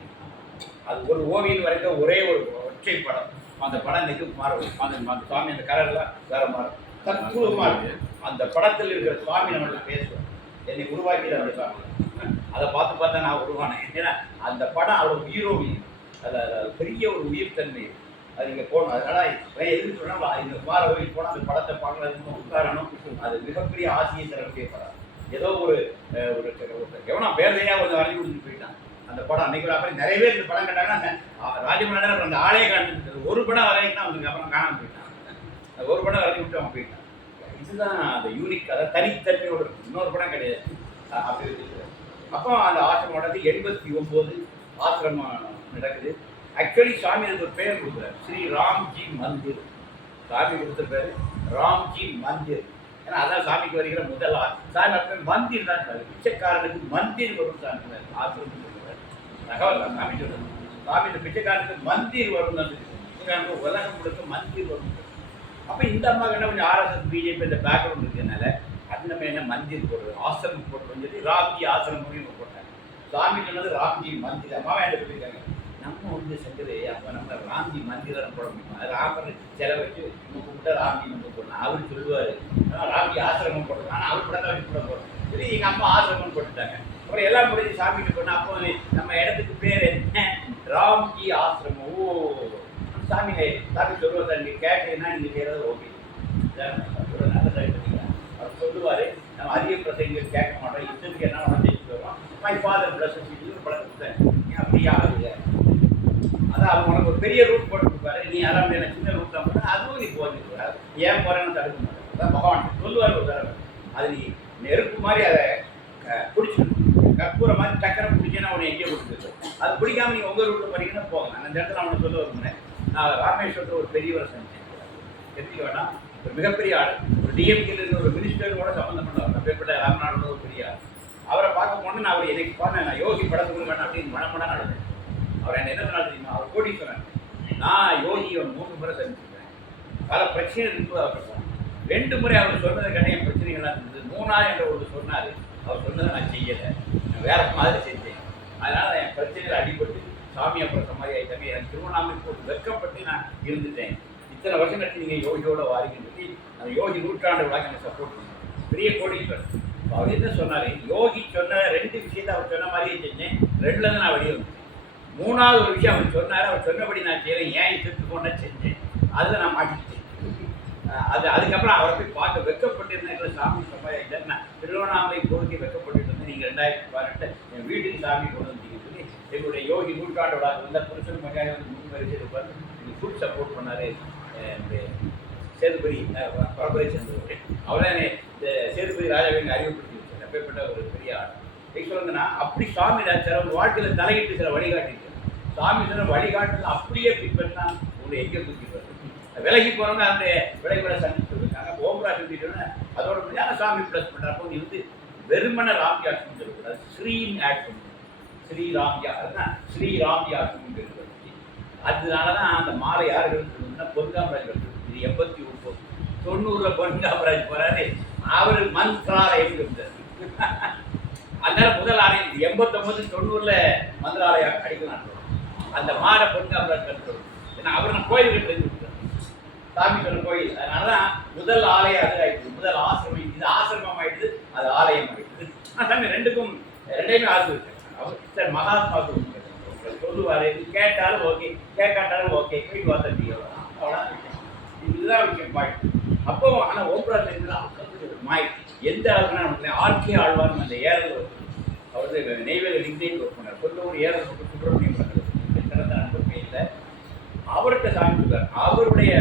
அது ஒரு ஓவியம் வரைந்த ஒரே ஒரு ஒற்றை படம். அந்த படம் இன்னைக்கு குமார கோயில் அந்த சுவாமி அந்த கலர்லாம் வேற மாதிரி தத்துவமாக இருக்கு. அந்த படத்தில் இருக்கிற சுவாமி நம்மளுக்கு பேசுவோம். என்னை உருவாக்கிட அந்த சுவாமி அதை பார்த்து நான் உருவானேன். ஏன்னா அந்த படம் அவ்வளோ உயிரோவியம். அதில் பெரிய ஒரு உயிர்த்தன்மை அது நீங்கள் போகணும். அதனால் எதுக்கு சொன்னால் இந்த குமார கோயில் போனால் அந்த படத்தை பார்க்கறதுக்கு உட்காரணும். அது மிகப்பெரிய ஆசையை தரக்கூடிய படம். ஏதோ ஒரு எவனா பேரதையாக கொஞ்சம் வரைஞ்சி கொடுத்துட்டு போயிட்டான் அந்த படம். அன்றைக்கி அப்புறம் நிறைய பேர் இந்த படம் கேட்டாங்கன்னா ராஜமன்னார் அப்புறம் அந்த ஆளையே காட்டுறது ஒரு படம் வரைக்கும் அவனுக்கு அப்புறம் காணாமல் போயிட்டான். அந்த ஒரு படம் வரைஞ்சி விட்டு அவன் போயிட்டான். இதுதான் அந்த யூனிக். அதை தனித்தன்மையோட இன்னொரு படம் கிடையாது. அப்படி வச்சுருக்காரு. அப்போ அந்த ஆசிரமம் நடந்து 89 ஆசிரமம் நடக்குது. ஆக்சுவலி சாமி அதுக்கு ஒரு பேர் கொடுக்குறாரு, ஸ்ரீ ராம்ஜி மந்திர். சாமி கொடுத்த பேர் ராம்ஜி மந்திர். ஏன்னா அதான் சாமிக்கு வருகிற முதல் சாமி அப்போ மந்திர் தான் சார். பிச்சைக்காரனுக்கு மந்திர் வரும் சாமி ஆசிரமம் சொல்லுவார். தகவல் தான் சாமி சொல்லுறது. சாமி இந்த பிச்சைக்காரனுக்கு மந்திர் வரும் தான். பிச்சைக்காரனுக்கு உலகம் கொடுக்க மந்திர் வரும். அப்போ இந்த அம்மா என்ன கொஞ்சம் ஆர்எஸ்எஸ் பிஜேபி இந்த பேக்ரவுண்ட் இருக்கிறதுனால அது நம்ம என்ன மந்திர் போடுறது ஆசிரமம் போடுறோம்னு சொல்லி ராம்ஜி ஆசிரமம் போட்டாங்க. சாமி சொன்னது ராம்ஜி மந்திர். அம்மா வேண்டிய போயிருக்காங்க. நம்ம வந்து செஞ்சது அப்போ நம்ம ராம்ஜி மந்திரம் போட முடியுமா? ராமர் சிலை வச்சு நம்ம கூப்பிட்டா ராம்ஜி மந்திரம் போடணும். அவர் சொல்லுவார் ராம்ஜி ஆசிரமம் போடுறோம். ஆனால் அவர் கூட தான் வச்சு கூட போடுறோம். சரி எங்கள் அம்மா ஆசிரமம் போட்டுட்டாங்க. அப்புறம் எல்லாம் முடிஞ்சு சாமிக்கு போனால் அப்போ நம்ம இடத்துக்கு பேர் என்ன? ராம்ஜி ஆசிரமம். ஓ சாமி சொல்லுவார் சார் நீங்கள் கேட்டீங்கன்னா நீங்கள் செய்கிறது ஓகே நல்ல சாமி பண்ணிக்கலாம். அவர் சொல்லுவார் நம்ம அதிக பிரசங்கள் கேட்க மாட்டோம். இஷ்டத்துக்கு என்ன வேணால் செஞ்சுட்டு வரோம். மை ஃபாதர் பிளஸ் ஒரு பழக்கம் கொடுத்தேன் அப்படியே ஆகுது. அதான் அவங்க உனக்கு ஒரு பெரிய ரூட் போட்டு கொடுப்பாரு. நீ யாரும் எனக்கு சின்ன ரூட் தான் போட்டேன் அதுவும் நீ போகிறது ஏன் போகிறேன்னு தடுக்க மாட்டேன். அதான் பகவான் சொல்லுவார் ஒரு தடவை. அது நீ நெருப்பு மாதிரி அதை பிடிச்சிக்கணும். கற்பூரை மாதிரி டக்கரை பிடிச்சேன்னா அவனை எங்கேயோ கொடுத்துருக்கு. அது பிடிக்காம நீங்கள் உங்கள் ரூட்டில் போனீங்கன்னா போகணும். அந்த இடத்துல அவனை சொல்ல வருமுன்னே நான் ராமேஸ்வரத்தில் ஒரு பெரியவரை செஞ்சேன். தெரிஞ்சுக்க வேண்டாம். ஒரு மிகப்பெரிய ஆள். ஒரு டிஎம்கேல இருக்கிற ஒரு மினிஸ்டரோட சம்மந்தம் பண்ணவர். அப்பேற்பட்ட ராமநாடோட ஒரு பெரிய ஆள். அவரை பார்க்க போனேன். நான் அவர் எனக்கு பார்த்தேன். நான் யோகி படத்துக்கு வேண்டாம் அப்படின்னு மனமனா நடந்தேன். அவர் என்ன சொன்னாலும் தெரியுமா? அவர் கோடீஸ்வரன். நான் யோகியை 3 முறை சந்திச்சிருக்கேன். பல பிரச்சனைகள் இருப்பது அவர் சொன்னார். 2 முறை அவர் சொன்னதை கண்டிய பிரச்சனைகள்லாம் இருந்தது. 3ஆவது என்ற ஒன்று சொன்னார். அவர் சொன்னதை நான் செய்யலை. நான் வேற மாதிரி செஞ்சேன். அதனால் என் பிரச்சனைகள் அடிபட்டு சாமியை பிறந்த மாதிரி ஆகிட்டாங்க. எனக்கு திருவண்ணாமலைக்கு ஒரு வெட்கப்பட்டு நான் இருந்துட்டேன். இத்தனை வருஷம் கழிச்சு நீங்கள் யோகியோட வாரிங்கன்னு சொல்லி அந்த யோகி நூற்றாண்டு விழாக்கு எனக்கு சப்போர்ட் பண்ணேன். பெரிய கோடீஸ்வரன். அவர் என்ன சொன்னார்? யோகி சொன்ன 2 விஷயத்தை அவர் சொன்ன மாதிரியே செஞ்சேன். 2லேருந்து நான் வெளியே வந்துட்டேன். 3ஆவது ஒரு விஷயம் அவர் சொன்னார். அவர் சொன்னபடி நான் செய்கிறேன். ஏன் இஷ்டத்துக்கு கொண்டா செஞ்சேன். அதில் நான் மாட்டிக்கிட்டேன். அதுக்கப்புறம் அவரை போய் பார்க்க வெட்கப்பட்டிருந்தேன். சாமி சம்பாதிக்கிட்டேன். நான் திருவண்ணாமலை கோரிக்கை வெட்கப்பட்டு இருந்தேன். நீங்கள் 2018 என் வீட்டுக்கு சாமி கொண்டு வந்தீங்கன்னு சொல்லி எங்களுடைய யோகி நூற்றாண்டு விழா வந்தால் புருஷன் மரியாதை வந்து 3 வரிசையில் உட்காந்து எனக்கு ஃபுல் சப்போர்ட் பண்ணார். என்னுடைய சேதுபதி பரம்பரை சேர்ந்தவர். அவரை இந்த சேதுபதி ராஜாவின் அறிவுப்படுத்தி வச்சார். அப்பேற்பட்ட ஒரு பெரிய ஆள். சொல்லுங்கன்னா அப்படி சாமி சில வாழ்க்கையில் தலையிட்டு சில வழிகாட்டிட்டு சாமி சொன்ன வழிகாட்டில் அப்படியே பின்பற்றினா உங்களை எங்கே தூக்கிடுவார். விலகி போகிறவங்க அந்த விளைவுகளை சந்திச்சு இருக்காங்க. ஓம்ரா சொல்லிட்டோன்னா அதோட முடியாத சாமி ப்ளஸ் பண்ணுறப்போ நீ வந்து வெறுமனை ராம்ஜி ஆட்சின்னு சொல்லக்கூடாது. ஸ்ரீன்னு ஆட் பண்ணணும். ஸ்ரீராம்ஜி அதுதான் ஸ்ரீராம்ஜி ஆட்சின்னு இருக்கிறது. அதனால தான் அந்த மாலை யார் எடுத்துருந்தா பொன்காமராஜ் எடுத்து இது 89 90 பொன்காமராஜ் போகிறாரு. அவர் மந்திராலயம் இருந்தார். அதனால முதல் ஆலயம் 89 90 மந்திராலயம் அடிக்கலாம். அந்த மாட பொன்காமராஜ் கட்டுறது. ஏன்னா அவர் நான் கோயில் கட்டுறது சாமி சொன்ன கோயில். அதனால தான் முதல் ஆலயம் அது ஆயிடுது. முதல் ஆசிரமம் இது ஆசிரமம் ஆயிடுது. அது ஆலயம் ஆயிடுது. சாமி ரெண்டுமே ஆசை இருக்கு. சார் மகாத்மாவுக்கு உங்களை சொல்லுவார், கேட்டாலும் ஓகே, கேட்காட்டாலும் ஓகே, போய் பார்த்தா அவ்வளோதான் விஷயம். இதுதான் விஷயம் பாயிண்ட். அப்போ ஆனால் ஓப்ரா சேர்ந்து மாய் எந்த அளவுக்குன்னா நமக்கு ஆர்கே ஆழ்வார்னு அந்த ஏரல் அவர் நெய்வேலி லிங்கைன் ஒர்க் பண்ணார். சொல்லூர் ஏரல் சுப்பிரமணியம் பண்ணுறது சிறந்த நண்பர் பேரில் அவர்கிட்ட சாமி சொல்றார். அவருடைய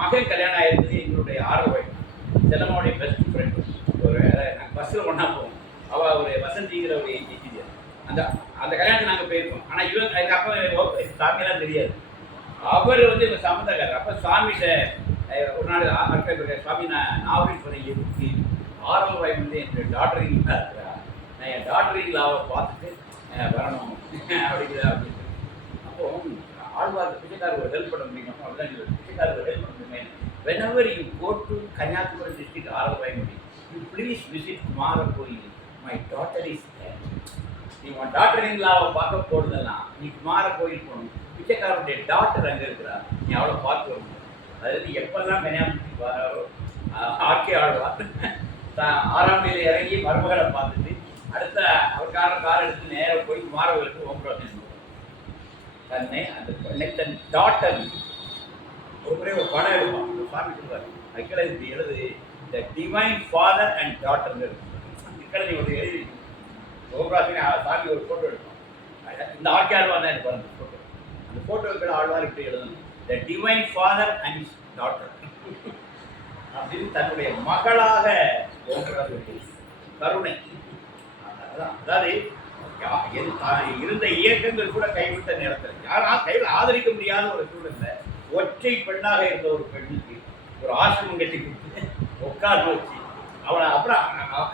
மகன் கல்யாணம் ஆயிருந்தது எங்களுடைய ஆரவாய் செல்லம்மாவுடைய பெஸ்ட் ஃப்ரெண்டு. ஒரு நாங்கள் பஸ்ஸில் ஒன்றா போவோம். அவள் ஒரு வசந்திங்கிற ஒரு இன்ஜினியர். அந்த அந்த கல்யாணத்துக்கு நாங்கள் போயிருக்கோம். ஆனால் இவன் அதுக்கு அப்போ சாமியெல்லாம் தெரியாது. அவர் வந்து இப்போ சம்மந்தக்காரர். அப்போ சாமிகிட்ட ஒரு நாள் அக்கறை சாமி நான் நாவலின் சொன்ன இருக்கு ஆரவாய் வந்து என் டாக்டரிங் தான் இருக்கிறா, நான் என் டாக்டரிங்கில் அவளை பார்த்துட்டு வரணும் அப்படிங்கிற அப்படின்னு. அப்போது ஆழ்வார் பிச்சைக்காரர் ஒரு ஹெல்ப் பண்ண முடியும். அப்படிதான் பிச்சைக்காரர் ஒரு ஹெல்ப் பண்ண முடியும். whenever you go to Kanyakumari district ஆரவாய்மொழி, you please visit Kumara கோயில். my daughter is there. நீ உன் டாக்டரிங்லாவை பார்க்க போடுதெல்லாம் நீ குமார கோயில் போகணும். பிச்சைக்காரருடைய டாக்டர் அங்கே இருக்கிறா, நீ அவளை பார்த்து வரணும். அதாவது எப்பெல்லாம் கன்னியாகுமரிக்கு வராரோ ஆர்கே ஆழ்வார் 6ஆம் தேதி இறங்கி மருமகளை பார்த்துட்டு அடுத்த அவர் கார் எடுத்து நேராக போய் குமாரவேலுக்கு ஓம்புறாங்க. தன்னை அந்த பெண்ணை தன் டாக்டர் ஒரு முறை ஒரு படம் எடுப்பான். சாமி சொல்லுவார், அதுக்கெல்லாம் இப்படி எழுது த டிவைன் ஃபாதர் அண்ட் டாட்டர்னு அதுக்கெல்லாம் நீ ஒரு எழுதி ஓம்புராசினே சாமி ஒரு ஃபோட்டோ எடுப்பான். இந்த ஆர்கே ஆழ்வார் தான் எடுப்பார் அந்த ஃபோட்டோ. அந்த ஃபோட்டோவுக்கு ஆழ்வார் இப்படி எழுதணும், the divine father and is daughter அப்படின்னு தன்னுடைய மகளாக கருணை. அதாவது இருந்த இயக்கங்கள் கூட கைவிட்ட நேரத்தில் யாரால் கையில் ஆதரிக்க முடியாத ஒரு சூழல்ல ஒற்றை பெண்ணாக இருந்த ஒரு பெண்ணுக்கு ஒரு ஆசிரமம் கட்டி கொடுத்து உட்கார வச்சு அவனை அப்புறம்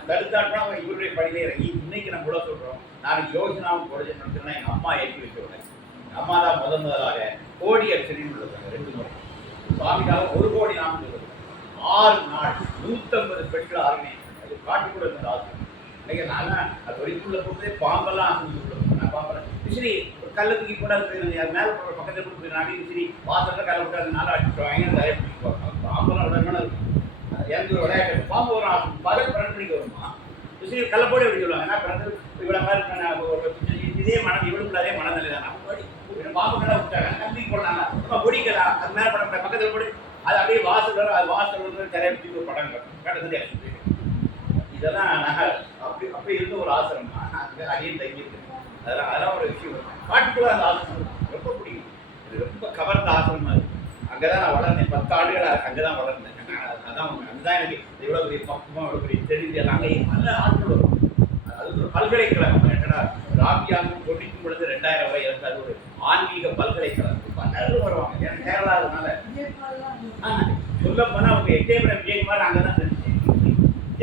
தடுத்தாட்னா அவன் இவருடைய பணியிலே இறங்கி இன்னைக்கு நம்ம கூட சொல்கிறோம். நாளைக்கு யோசனாவும் குறைஞ்ச நடத்தினா எங்கள் அம்மா ஏற்றி வச்சோட எங்கள் அம்மா தான் முதலாக கோடி அச்சரின்னு உள்ளதாங்க 2 முறை சுவாமிக்காக 1 கோடி நாம சொல்லுவாங்க. 6 நாள் 150 பெண்கள் ஆறுமே அது காட்டி கூட இருந்த ஆசிரியர். இன்னைக்கு நான் அது வரைக்குள்ள போட்டு பாம்பெல்லாம் நான் பாம்பெல்லாம் சரி கள்ளத்துக்கு கூட மேலே பக்கத்தில் கொடுத்து நாட்டி சரி வாசலில் கல்ல விட்டாதுனால அடிச்சுடுவாங்க நிறைய பிடிக்குவாங்க. பாம்பெல்லாம் விடமான இறந்து விளையாட்டு பாம்பு வரும் பகல் 12 மணிக்கு வருமா சரி கள்ளப்போடு எப்படி சொல்லுவாங்க. ஏன்னா பிறந்து இவ்வளோ மாதிரி இதே மனம் இவ்வளோ அதே மனநிலை தான் நம்ம பாம்பு கடை விட்டாங்க கல்விக்கு போடலாங்க நம்ம பிடிக்கலாம். அது மேலே படம் பக்கத்தில் போய் அது அப்படியே வாசல் வரும். அது வாசல் வந்து திரையடிச்சு ஒரு படம் கடந்து இதெல்லாம் நாங்கள் அப்படி இருந்த ஒரு ஆசிரமா அங்கே அடியும் தங்கியிருக்கு. அதெல்லாம் ஒரு விஷயம். காட்டுக்குள்ள அந்த ஆசிரமம் ரொம்ப பிடிக்கும். இது ரொம்ப கவர்ந்த ஆசிரமா இருக்குது. அங்கே தான் நான் வளர்ந்தேன். 10 ஆண்டுகள் அங்கே தான் வளர்ந்தேன். அதான் அதுதான் எனக்கு இவ்வளோ பெரிய பக்கமாக இவ்வளோ பெரிய தெரிஞ்சு அங்கே நல்ல ஆட்கள் வரும். அது ஒரு பல்கலைக்கழகம். என்னடா ராபியாங்கும் கொண்டிக்கும் பொழுது 2000 வரை இருந்து அது ஒரு ஆன்மீக பல்கலைக்கழகம். பலரும் வருவாங்க. ஏன்னா கேரளா அதனால சொல்ல போனால் அவங்க எட்டயபுரம் விஜயகுமார் அங்கே தான் செஞ்சேன்.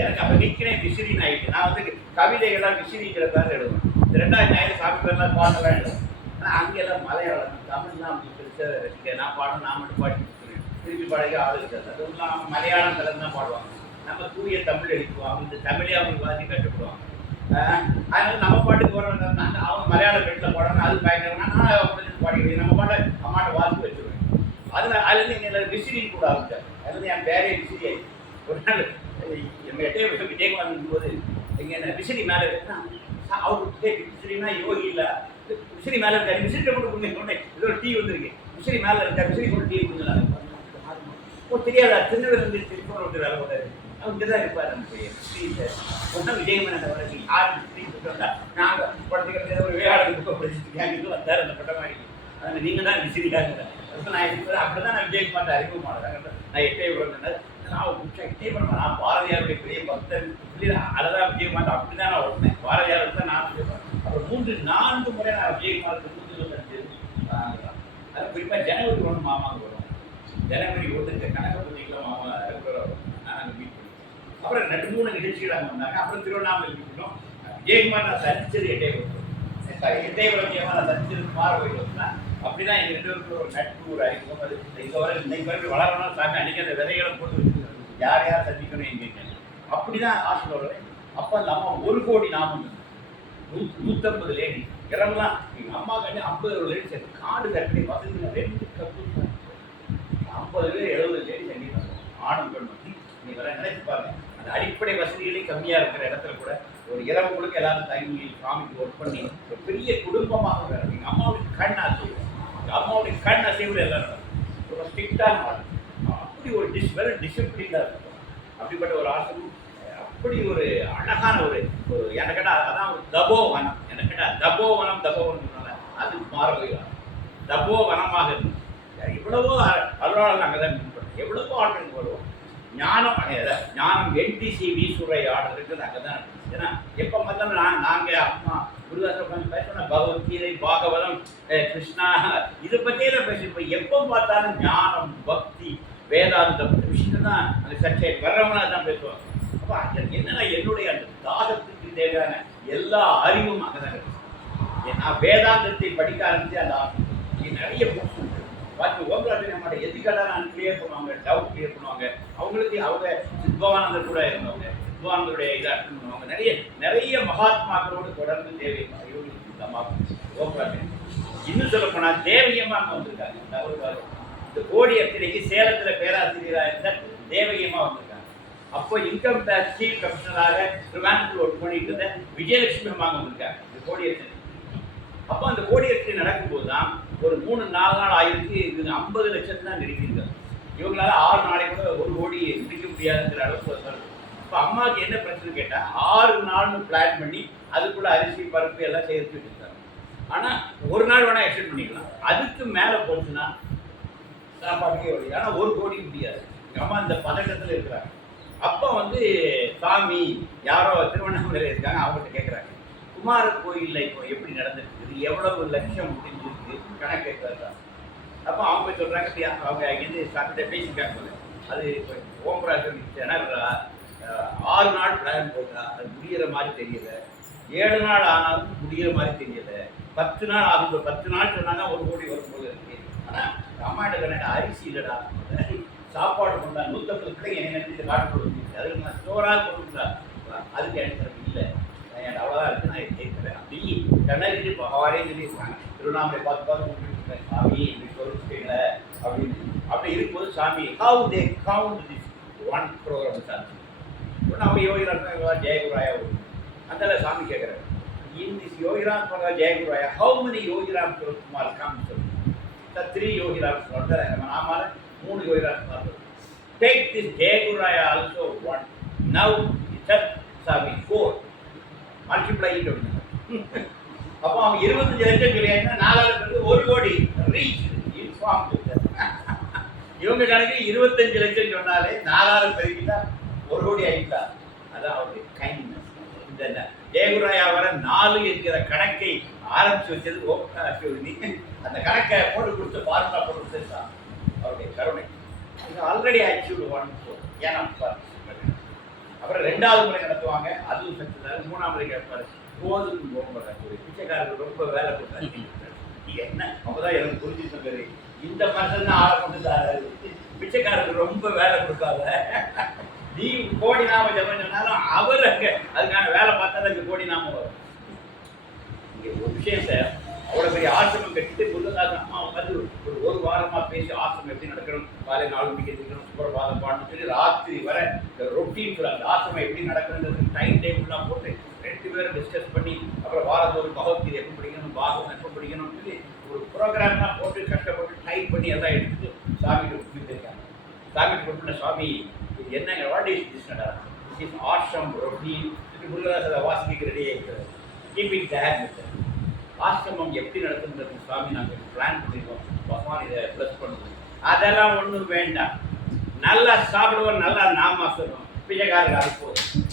எனக்கு அப்போ நிற்கிறேன் விசிறின்னு ஆகிட்டு நான் வந்து கவிதைகள்லாம் விசிறிங்கிற பேர் எழுதுவேன். 2000 சாமி பேர்லாம் பாட்டெல்லாம் எழுதுவேன். ஆனால் அங்கெல்லாம் மலையாளம் தமிழ்லாம் அப்படி பெருசாக ரசிக்க நான் பாடணும். நான் மட்டும் பாடி கொடுத்துருவேன். திருப்பி பழகி ஆள் இருக்காது. அதுவும் மலையாளம் கலந்து தான் பாடுவாங்க. நம்ம தூய தமிழ் எழுதுவோம். அவங்க தமிழே அவங்க வாசி கற்றுப்படுவாங்க. அதனால நம்ம பாட்டுக்கு வரோம். அவங்க மலையாள பெட்டில் பாடணும். அது பயங்கரம்னா நான் அவங்க பாடிக்கிறேன். நம்ம பாட்டை அம்மாட்ட வாசி வச்சுருவேன். அதுலேருந்து எங்கள் விசிறின்னு கூட ஆரம்பித்தார். அதுலேருந்து என் பேரே விசிறி ஆகி ஒரு நாள் எங்கள் எட்டே விஜயகுமார் இருக்கும்போது எங்கள் என்ன விசிறி மேலே அவருக்கு விசிறினா யோகி இல்லை விசிறி மேலே இருக்காரு. விசிறிட்ட கூட கொண்டு ஏதோ ஒரு டீ வந்துருக்கு. விசிறி மேலே இருக்கா விசிறி கொண்டு டீ கொடுத்துருந்தாங்க. தெரியாதா திருநெல்வேலி திருப்பூர் வந்து வேலை போட்டாரு. அவங்க தான் இருப்பார். நம்ம ஒன்றும் விஜயகுமார் யார் விசிறி சொல்லிட்டு நாங்கள் படத்துக்கு ஒரு வேளாண் புக்கை படிச்சுட்டு வந்தார் அந்த பட்டம் மாதிரி. அதனால் நீங்கள் தான் விசிறிக்காங்க. நான் இருக்கிறேன். அப்படி தான் நான் விஜயகுமார் அறிமுகமானேன். நான் எட்டே விடுறேன். நான் எட்டே பண்ண நான் பாரதியாருடைய பெரிய பக்தன் அதை தான் விஜயகுமார் அப்படி தான் நான் ஓட்டினேன். பாரதியார் தான் நான் விஜயகுமார். அப்புறம் 3-4 முறை நான் விஜயகுமாருக்கு 125 அது குறிப்பாக ஜனவரி 1 மாமாவுக்கு வரும். ஜனவரி 1 கனகபதிக்கெலாம் மாமா ரெகுலராக வரும். நாங்கள் மீட் பண்ணி அப்புறம் 2-3 நிகழ்ச்சிகள் அங்கே வந்தாங்க. அப்புறம் திருவண்ணாமலை மீட்டோம். விஜயகுமார் நான் சந்திச்சது எட்டயபுரம். எட்டயபுரம் விஜயகுமார் நான் சந்திச்சது குமார கோயில் வச்சுனா அப்படி தான் எங்கள் 2 பேருக்கு ஒரு நட்பு ஒரு அறிமுகம். அது இங்கே வரை இன்னைக்கு வரைக்கும் வளரணும் சாமி அன்றைக்கி அந்த விதைகளை போட்டு வச்சுருக்காங்க. யார் யார் சந்திக்கணும் எங்கே அப்படி தான் ஆசை வருவேன். அப்போ நம்ம 1 கோடி நாமம் 150 லேடி இடம்லாம் எங்கள் அம்மா கண்டு 50 லேடி சேர்த்து காடு கட்டி வசதியில் 2 கப்பு 50 பேர் 70 லேடி சங்கீதம் ஆணும் பெண் நீ வர நினைச்சு பாருங்க. அந்த அடிப்படை வசதிகளே கம்மியாக இருக்கிற இடத்துல கூட ஒரு இரவு முழுக்க எல்லாரும் தங்கி சுவாமிக்கு ஒர்க் பண்ணி ஒரு பெரிய குடும்பமாக வேறு. எங்கள் அம்மாவுடைய கண் அசைவு, எங்கள் அம்மாவுடைய கண் அசைவில் எல்லாரும் ரொம்ப ஸ்ட்ரிக்டான ஆள். அப்படி ஒரு வெரி டிசிப்ளினாக இருக்கும். அப்படிப்பட்ட ஒரு ஆசிரியர், அப்படி ஒரு அழகான ஒரு எனக்கு கேட்டால் அதான் ஒரு தபோவனம். எனக்கு கேட்டால் தபோவனம் அது மாறலாம். தபோவனமாக இருந்தது. எவ்வளவோ அலுவலர்கள் அங்கே தான் மீன் பண்ணுறோம். எவ்வளவோ ஆட்களுக்கு வருவோம். ஞானம் என்டிசி வீசுரை ஆர்டர் இருக்குது அங்கே தான். ஏன்னா எப்போ பார்த்தாலும் நாங்கள் அம்மா குருதாசர் உட்காந்து பேசணும், பகவத்கீதை, பாகவதம், கிருஷ்ணா இதை பற்றியே தான் பேசியிருப்போம். எப்போ பார்த்தாலும் ஞானம், பக்தி, வேதாந்தம் விஷயத்தை தான் அந்த சர்ச்சை வர்றவங்களா தான் பேசுவாங்க. அப்போ என்னன்னா என்னுடைய அந்த தாகத்துக்கு தேவையான எல்லா அறிவும் அங்கே தான் இருக்குது. நான் வேதாந்தத்தை படிக்க ஆரம்பித்து அந்த நிறைய புக்ஸ் உண்டு. பாக்கி ஓம்ராஜ் நம்மளோட எது கேட்டாலும் கிளியர் பண்ணுவாங்க, டவுட் கிளியர் பண்ணுவாங்க. அவங்களுக்கு அவங்க சித்பவானந்தர் கூட இருந்தவங்க, சித்பவானந்தருடைய இதை அட்டன் பண்ணுவாங்க. நிறைய மகாத்மாக்களோடு தொடர்ந்து தேவை ஓம்ராஜ். இன்னும் சொல்ல போனால் தேவையம்மா அங்கே வந்திருக்காங்க. இந்த கோடி அத்திரைக்கு சேலத்தில் பேராசிரியராக இருந்த தேவையம்மா வந்திருக்காங்க. அப்போ income tax chief கமிஷனராக Thiruvanur work பண்ணிட்டு இருந்த விஜயலட்சுமி அம்மா வந்திருக்காங்க இந்த கோடி அத்திரை. அப்போ அந்த கோடியேற்றி நடக்கும்போது தான் ஒரு 3-4 நாள் ஆயிருக்கு. இது 50 லட்சம் தான் நெருங்கியிருக்காங்க. இவங்களால 6 நாளைக்கு கூட 1 கோடி முடிக்க முடியாதுங்கிற அளவுக்கு வருது. இப்போ அம்மாவுக்கு என்ன பிரச்சனை கேட்டால் 6 நாள்னு பிளான் பண்ணி அதுக்குள்ள அரிசி பருப்பு எல்லாம் சேர்த்து வச்சுருக்காங்க. ஆனால் ஒரு நாள் வேணால் எக்ஸ்டெண்ட் பண்ணிக்கலாம். அதுக்கு மேலே போச்சுன்னா சாப்பாட்டுக்கே வழி. ஆனால் 1 கோடி முடியாது. எங்கள் அம்மா இந்த பதட்டத்தில் இருக்கிறாங்க. அப்போ சாமி யாரோ திருவண்ணாமலையில் இருக்காங்க, அவங்ககிட்ட கேட்குறாங்க, குமார கோயிலில் இப்போ எப்படி நடந்துருக்கு, எவ்வளவு லட்சம் முடிஞ்சிருக்கு கணக்கு கேட்குறாங்க. அப்போ அவங்க சொல்கிறாங்க, அவங்க அங்கேருந்து சாப்பிட்ட பேசிக்காங்க போல. அது இப்போ ஓம்ராஜ் சொன்னார் 6 நாள் பிளான் போட்டா அது முடிகிற மாதிரி தெரியல, 7 நாள் ஆனாலும் முடிகிற மாதிரி தெரியல, 10 நாள் ஆகும். 10 நாள் சொன்னாங்க 1 கோடி வரும்போது இருக்கு. ஆனால் அம்மாட்ட சொன்னாங்க அரிசி இல்லைடா, சாப்பாடு கொண்டா 150 பிள்ளைங்க என்ன நினைச்சு காட்டு கொடுத்துருக்கு, அதுக்கு நான் ஸ்டோராக கொடுக்குறா, அதுக்கு எனக்கு இல்லை அவ்வளோதான் இருக்குது, நான் கேட்குறேன். அப்படி கண்ணகிரி பகவானே சொல்லியிருக்காங்க, திருவண்ணாமலை பார்த்து கூப்பிட்டு சாமி இப்படி சொல்லிட்டீங்கள அப்படின்னு. அப்படி இருக்கும்போது சாமி how they count this 1 program சாமி நம்ம யோகிராம் ஜெயகுராயா அந்த சாமி கேட்குறாரு, இன் திஸ் யோகிராம் ஜெயகுராயா ஹவு மெனி யோகிராம் குமார் காமி சொல்லு 3 யோகிராம் சொல்ற நம்ம நாமால 3 யோகிராம் சொல்றோம். டேக் திஸ் ஜெயகுராயா ஆல்சோ 1 நவ் சாமி 4 மல்டிப்ளை இட். அப்போ அவங்க 25 லட்சம் சொல்லியாச்சுன்னா 4 பேருக்கு 1 கோடி ரீச் இன்ஃபார்ம். இவங்க கணக்கு 25 லட்சம் சொன்னாலே 4 பெருக்கிட்டா 1 கோடி ஆகிட்டா. அதான் அவருடைய கைண்ட்னஸ். இந்த ஜெயகுராயா வர 4 என்கிற கணக்கை ஆரம்பிச்சு வச்சது ஓம்காசிவனி. அந்த கணக்கை போட்டு கொடுத்து பார்முலா போட்டு கொடுத்தா அவருடைய கருணை. ஆல்ரெடி அச்சீவ் 1 ஏன்னா அப்புறம் 2வது முறை நடத்துவாங்க, அதுவும் சக்சஸ். 3ஆம் முறை கேட்பாரு போதும் போகும்போது பிச்சைக்காரர்கள் ரொம்ப வேலை கொடுத்தாங்க. என்ன அப்பதான் எனக்கு புரிஞ்சு சொன்னது, இந்த மனுஷன் தான் ஆளை கொண்டு தாராரு, பிச்சைக்காரர்கள் ரொம்ப வேலை கொடுக்காத, நீ கோடி நாம ஜபம் சொன்னாலும் அவர் அங்க அதுக்கான வேலை பார்த்தா அங்கே கோடி நாம வரும். இங்க ஒரு விஷயத்த அவ்வளோ பெரிய ஆசிரமம் கட்டிட்டு முருகதாசன் அம்மா வந்து ஒரு வாரமாக பேசி ஆசிரமம் எப்படி நடக்கணும், காலை 4 மணிக்கு எடுத்துக்கணும், சுப்பிரபாதம் பாடணும் சொல்லி ராத்திரி வர இந்த ரொட்டீன் அந்த ஆசிரமம் எப்படி நடக்கணுங்கிறது டைம் டேபிள்லாம் போட்டு 2 பேரும் டிஸ்கஸ் பண்ணி அப்புறம் வாரத்தோடு பகவத்கீதை எப்போ படிக்கணும், பாகவம் எப்போ படிக்கணும்னு சொல்லி ஒரு ப்ரோக்ராம்லாம் போட்டு கஷ்டப்பட்டு டைப் பண்ணி எல்லாம் எடுத்துட்டு சாமிகிட்ட கொடுத்துருக்காங்க. சாமிகிட்ட கொடுத்துன சாமி இது என்னங்க வாட் இஸ் திஸ் நடா, திஸ் இஸ் ஆசிரம் ரொட்டீன் முருகதாசரை வாசிக்க ரெடியாக இருக்கிறது, கீப்பிங் தேர். ஆசிரமம் எப்படி நடத்துன்றது சாமி நாங்கள் பிளான் பண்ணிடுவோம், பகவான் இதை ப்ளஸ் பண்ணுவோம். அதெல்லாம் ஒன்றும் வேண்டாம், நல்லா சாப்பிடுவோம், நல்லா நாம சொல்லுவோம், பிச்சைக்காரர் அது போதும்.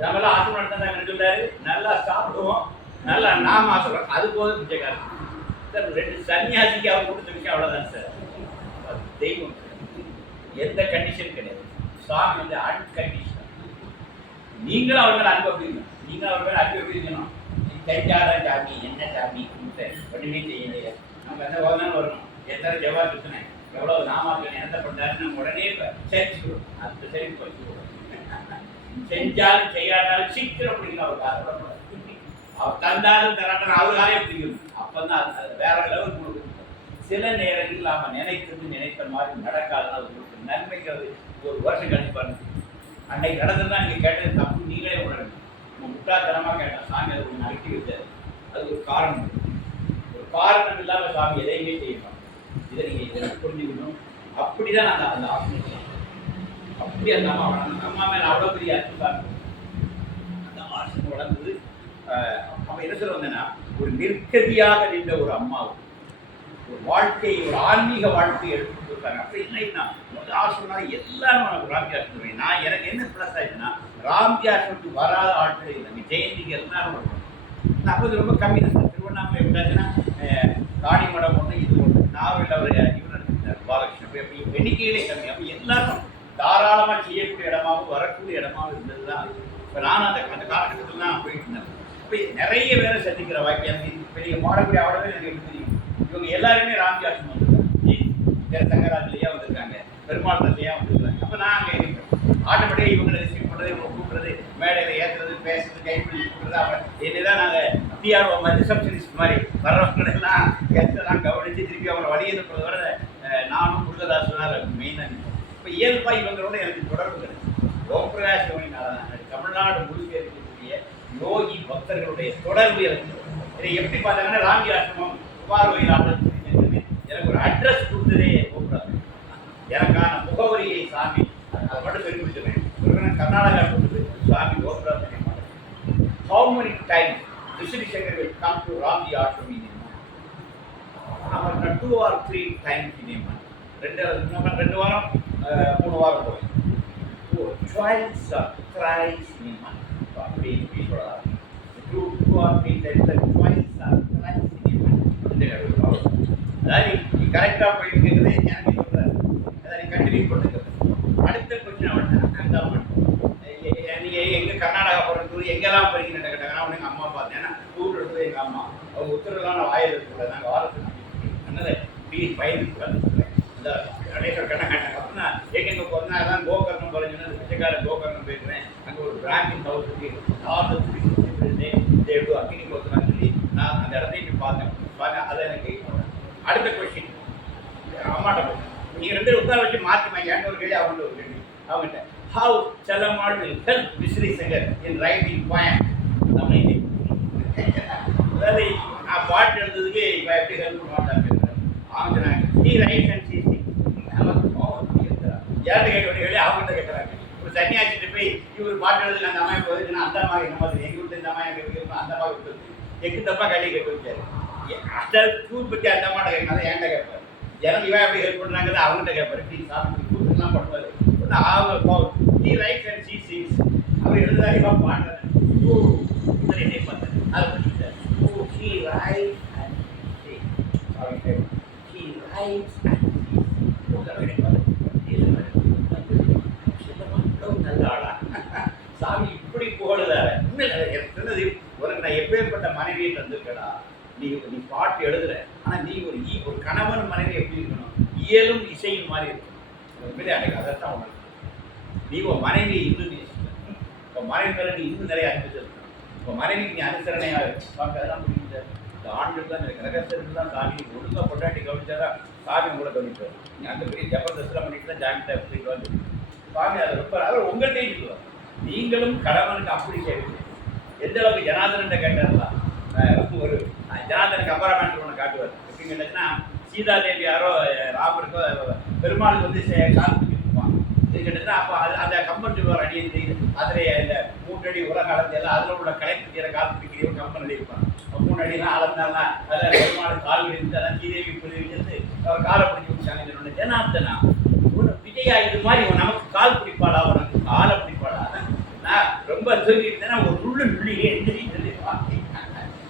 நம்மளாம் ஆசிரமம் நடத்தாங்க சொல்றாரு, நல்லா சாப்பிடுவோம், நல்லா நாம சொல்லுவோம், அது போதும் பிச்சைக்காரர். சார் 2 சன்னியாசிக்கு அவர் கொடுத்த விஷயம் அவ்வளோதான் சார். அது தெய்வம், எந்த கண்டிஷன் கிடையாது. சாமி அன்கண்டிஷன். நீங்களும் அவங்களை அனுபவிக்கணும், நீங்களும் அவர்கள் அனுபவிக்கணும். செஞ்சாதான் சாமி, என்ன சாமி ஒன்றுமே செய்யலையே, நம்ம எந்த போதாலும் வரணும், எத்தனை ஜெவா சுத்தினேன், எவ்வளோ நாமாக்கள் என்ன பண்ணுறாருன்னு நம்ம உடனே சேர்த்துக்கணும். அந்த சேர்த்து வச்சுக்கணும். செஞ்சாலும் செய்யாட்டாலும் சீக்கிரம் பிடிக்கணும். அவர் காரணம் அவர் தந்தாலும் தராட்டம் அவருக்காலே பிடிக்கணும். அப்போ தான் அது வேற லெவல் கொடுக்கணும். சில நேரங்களில் நாம் நினைத்தது நினைத்த மாதிரி நடக்காதுன்னா உங்களுக்கு நன்மைக்கு அது 1 வருஷம் கழிப்பாரு. அன்னைக்கு நடந்ததுதான் நீங்கள் கேட்டது தப்பு, நீங்களே உணரணும். நம்ம முட்டாள்தனமாக கேட்டோம், சாமி அது ஒன்று அழுத்தி வச்சார். அது ஒரு காரணம், ஒரு காரணம் இல்லாமல் சாமி எதையுமே செய்யணும். இதை நீங்கள் இதெல்லாம் புரிஞ்சுக்கணும். அப்படிதான் அந்த அந்த ஆசனம் அப்படி அந்த அம்மா மேலே அவ்வளோ பெரிய அற்புதம் அந்த ஆசனம் வளர்ந்தது. அப்போ என்ன சொல்ல வந்தேன்னா, ஒரு நிற்கதியாக நின்ற ஒரு அம்மாவும் ஒரு வாழ்க்கையை, ஒரு ஆன்மீக வாழ்க்கையை எடுத்துட்டு கொடுத்தாங்க. அப்போ என்னன்னா, முதல் ஆசனம் எல்லாரும் ராம்ஜி ஆசனம். நான் எனக்கு என்ன ப்ளஸ் ஆயிடுச்சுன்னா, ராம்ஜி ஆசனத்துக்கு வராத ஆட்கள் இல்லைங்க. ஜெயந்திக்கு எல்லாரும் வருவாங்க. அப்போ இது ரொம்ப கம்மி தான். திருவண்ணாமலை விட்டாச்சுன்னா காணி மடம் ஒன்று, இது ஒன்று. நாவல் அவர் இவர் எடுத்துட்டார் பாலகிருஷ்ணன். அப்படி எண்ணிக்கையிலே கம்மி. அப்போ எல்லாரும் தாராளமாக செய்யக்கூடிய இடமாகவும் வரக்கூடிய இடமாகவும் இருந்தது தான். இப்போ நானும் அந்த காலகட்டத்தில் தான் போயிட்டு இருந்தேன். இப்போ நிறைய பேரை சந்திக்கிற வாய்ப்பு எனக்கு பெரிய மாடக்கூடிய அவ்வளோ எனக்கு எப்படி தெரியும். இவங்க எல்லாருமே ராம்ஜி ஆசனம் வந்திருக்காங்க, சங்கராஜ்லையா வந்திருக்காங்க, பெருமாள் தந்தையா வந்திருக்காங்க. அப்போ நான் அங்கே இருக்கேன். ஆட்டோமேட்டிக்காக இவங்களை ரிசீவ் பண்ணுறது, இவங்க கூப்பிட்றது, மேடையில் ஏற்றுறது, பேசுறது, கைப்பிடி கூப்பிட்றது. அப்புறம் என்னதான் நாங்கள் டிஆர்ஓ மாதிரி ரிசப்ஷனிஸ்ட் மாதிரி வர்றவங்களெல்லாம் கெஸ்டெல்லாம் கவனித்து திருப்பி அவங்களை வழி அனுப்புறத விட நானும் முருகதாசனாக மெயினாக. இப்போ இயல்பாக இவங்களோட எனக்கு தொடர்பு கிடையாது. ஓம்பிரகாஷ் யோகினால தமிழ்நாடு முழுக்க இருக்கக்கூடிய யோகி பக்தர்களுடைய தொடர்பு எனக்கு. இதை எப்படி பார்த்தாங்கன்னா, ராம்ஜி ஆசிரமம் பார்வையாளர் எனக்கு ஒரு அட்ரஸ் கொடுத்ததே ஓம்பராஜ். எனக்கான முகவரியை சாமி அதை மட்டும் சொல்லி கொடுத்துருவேன். கர்நாடகா கொடுத்தது சாமி ஓம்பராஜ். ஹவு மெனி டைம் விசிறி Shankar will come to Ramji ashram in a 2 or 3 times in a month. 2 வாரம் 3 வாரம் போய் twice or thrice in a month. அப்படி சொல்லலாம். 2 or 3 times twice or thrice in a month. அதாவது நீ கரெக்டாக போயிட்டு இருக்கிறது எனக்கு சொல்கிறார். அதை நீ கண்டினியூ பண்ணுறது. அடுத்த கொஸ்டின் அவன் அந்த அம்மன் நீங்கள் எங்கே கர்நாடகா போகிறது எங்கெல்லாம் போயிருக்கீங்கன்னு கேட்டாங்கன்னா, அவனுக்கு அம்மா பார்த்தேன். ஏன்னா ஊர் எடுத்தது எங்கள் அம்மா. அவங்க உத்தரவுலாம் நான் வாயில் இருக்கக்கூடாது. நாங்கள் வாரத்துக்கு அதனால் ப்ளீஸ் பயந்துக்கு வந்துருக்கேன். அந்த கணேஸ்வர் கண்ணை கேட்டாங்க. அப்படின்னா எங்கெங்கே போகிறேன்னா அதான் கோகர்ணம் போகிறீங்கன்னா பிச்சைக்கார கோகர்ணம் போயிருக்கிறேன். அங்கே ஒரு பிராங்கிங் ஹவுஸ் இருக்கு. அக்கினி போத்துனான்னு சொல்லி நான் அந்த இடத்தையும் பார்த்தேன். அதை எனக்கு அடுத்த கொஸ்டின் அம்மாட்ட போய் நீங்கள் 2 உட்கார வச்சு மாற்றிப்பாங்க. ஏன் ஒரு கேள்வி அவங்க ஒரு கேள்வி அவங்ககிட்ட. ஹவு செல்லம்மாள் வில் ஹெல்ப் விசிறி சங்கர் இன் ரைட்டிங் பாயிண்ட். நம்ம அதாவது நான் பாட்டு எழுதுறதுக்கு இப்போ எப்படி ஹெல்ப் பண்ணுவாங்க அவங்க நீ ரைட் அண்ட் சீசி யார்கிட்ட கேட்க வேண்டிய கேள்வி அவங்ககிட்ட கேட்குறாங்க. ஒரு சன்னியாசிட்டு போய் இவர் பாட்டு எழுதுல அந்த அம்மா இப்போ நான் அந்த அம்மா என்ன மாதிரி எங்கள் வீட்டு இந்த அம்மா எங்கள் வீட்டு அந்த அம்மா விட்டு எக்கு தப்பா கல்வி கேட்க வச்சாரு. அந்த டூர் பற்றி அந்த அம்மாட்ட கேட்கணும், ஏன்ட்ட கேட்பாரு. ஜனம் இவன் எப்படி ஹெல்ப் பண்ணுறாங்க அவங்ககிட்ட கேட்பாரு. டீ சாப்பிட்டு கூட்டுலாம் பண்ணுவார். அவங்க டீ ரைட் அண்ட் சீ சீஸ் அவர் எழுதாரு. இவன் பாடுறாரு. என்னை பார்த்தேன் அதை படிச்சுட்டார். Oh he write and see he write and நல்ல ஆளா சாமி இப்படி புகழுதாரு. எனக்கு சொன்னது உனக்கு நான் எப்பேற்பட்ட மனைவியை தந்திருக்கடா. நீ பாட்டு எழுதுற, ஆனால் நீ ஒரு கணவன் மனைவி எப்படி இருக்கணும், இயலும் இசையும் மாதிரி இருக்கணும். உண்மையிலே அன்றைக்கு அதைத்தான் உனக்கு நீ உன் மனைவியை இன்னும் நேசிக்கணும். உன் மனைவி மேலே நீ இன்னும் நிறைய அனுப்பிச்சிருக்கணும். உன் மனைவிக்கு நீ அனுசரணையாக பார்க்க அதெல்லாம் முடிஞ்ச இந்த ஆண்கள் தான் இந்த கிரகத்திற்கு தான் சாமி ஒழுங்காக பொண்டாட்டி கவனிச்சாதான் சாமி உங்களை கவனிப்பார். நீ அந்த பெரிய ஜபர்தஸ்லாம் பண்ணிட்டு தான் ஜாமிட்டா போயிட்டு சாமி அதை ரொம்ப அவர் உங்கள்கிட்டையும் சொல்லுவார். நீங்களும் கடவுளுக்கு அப்படி செய்வீங்க. எந்த அளவுக்கு ஜனார்தனன் கேட்டார்லாம் ஒரு ஜனார்தனுக்கு அப்பாரமெண்ட் ஒன்று காட்டுவார். எப்படின்னு கேட்டாச்சுன்னா, சீதாதேவி யாரோ ராமருக்கோ பெருமாளுக்கு வந்து கால் பிடிச்சிருப்பாங்க. இது கேட்டாச்சுன்னா அப்போ அந்த கம்பன் சொல்லுவார் அடி எழுதி அதில் இந்த 3 அடி உலக அளந்து எல்லாம் அதில் உள்ள கலைப்பிடிக்கிற கால் பிடிக்கிற ஒரு கம்பன் எழுதியிருப்பாங்க. 3 அடிலாம் அளந்தாலாம் அதில் பெருமாள் கால் விழுந்து அதான் சீதேவி புரிவிட்டு அவர் காலை பிடிச்சி விட்டாங்க. ஜனார்தனா விஜயா இது மாதிரி நமக்கு கால் பிடிப்பாளா, உனக்கு காலை பிடிப்பாளா? நான் ரொம்ப சொல்லிட்டேன்னா ஒரு நுள்ளியே எழுந்திரிட்டு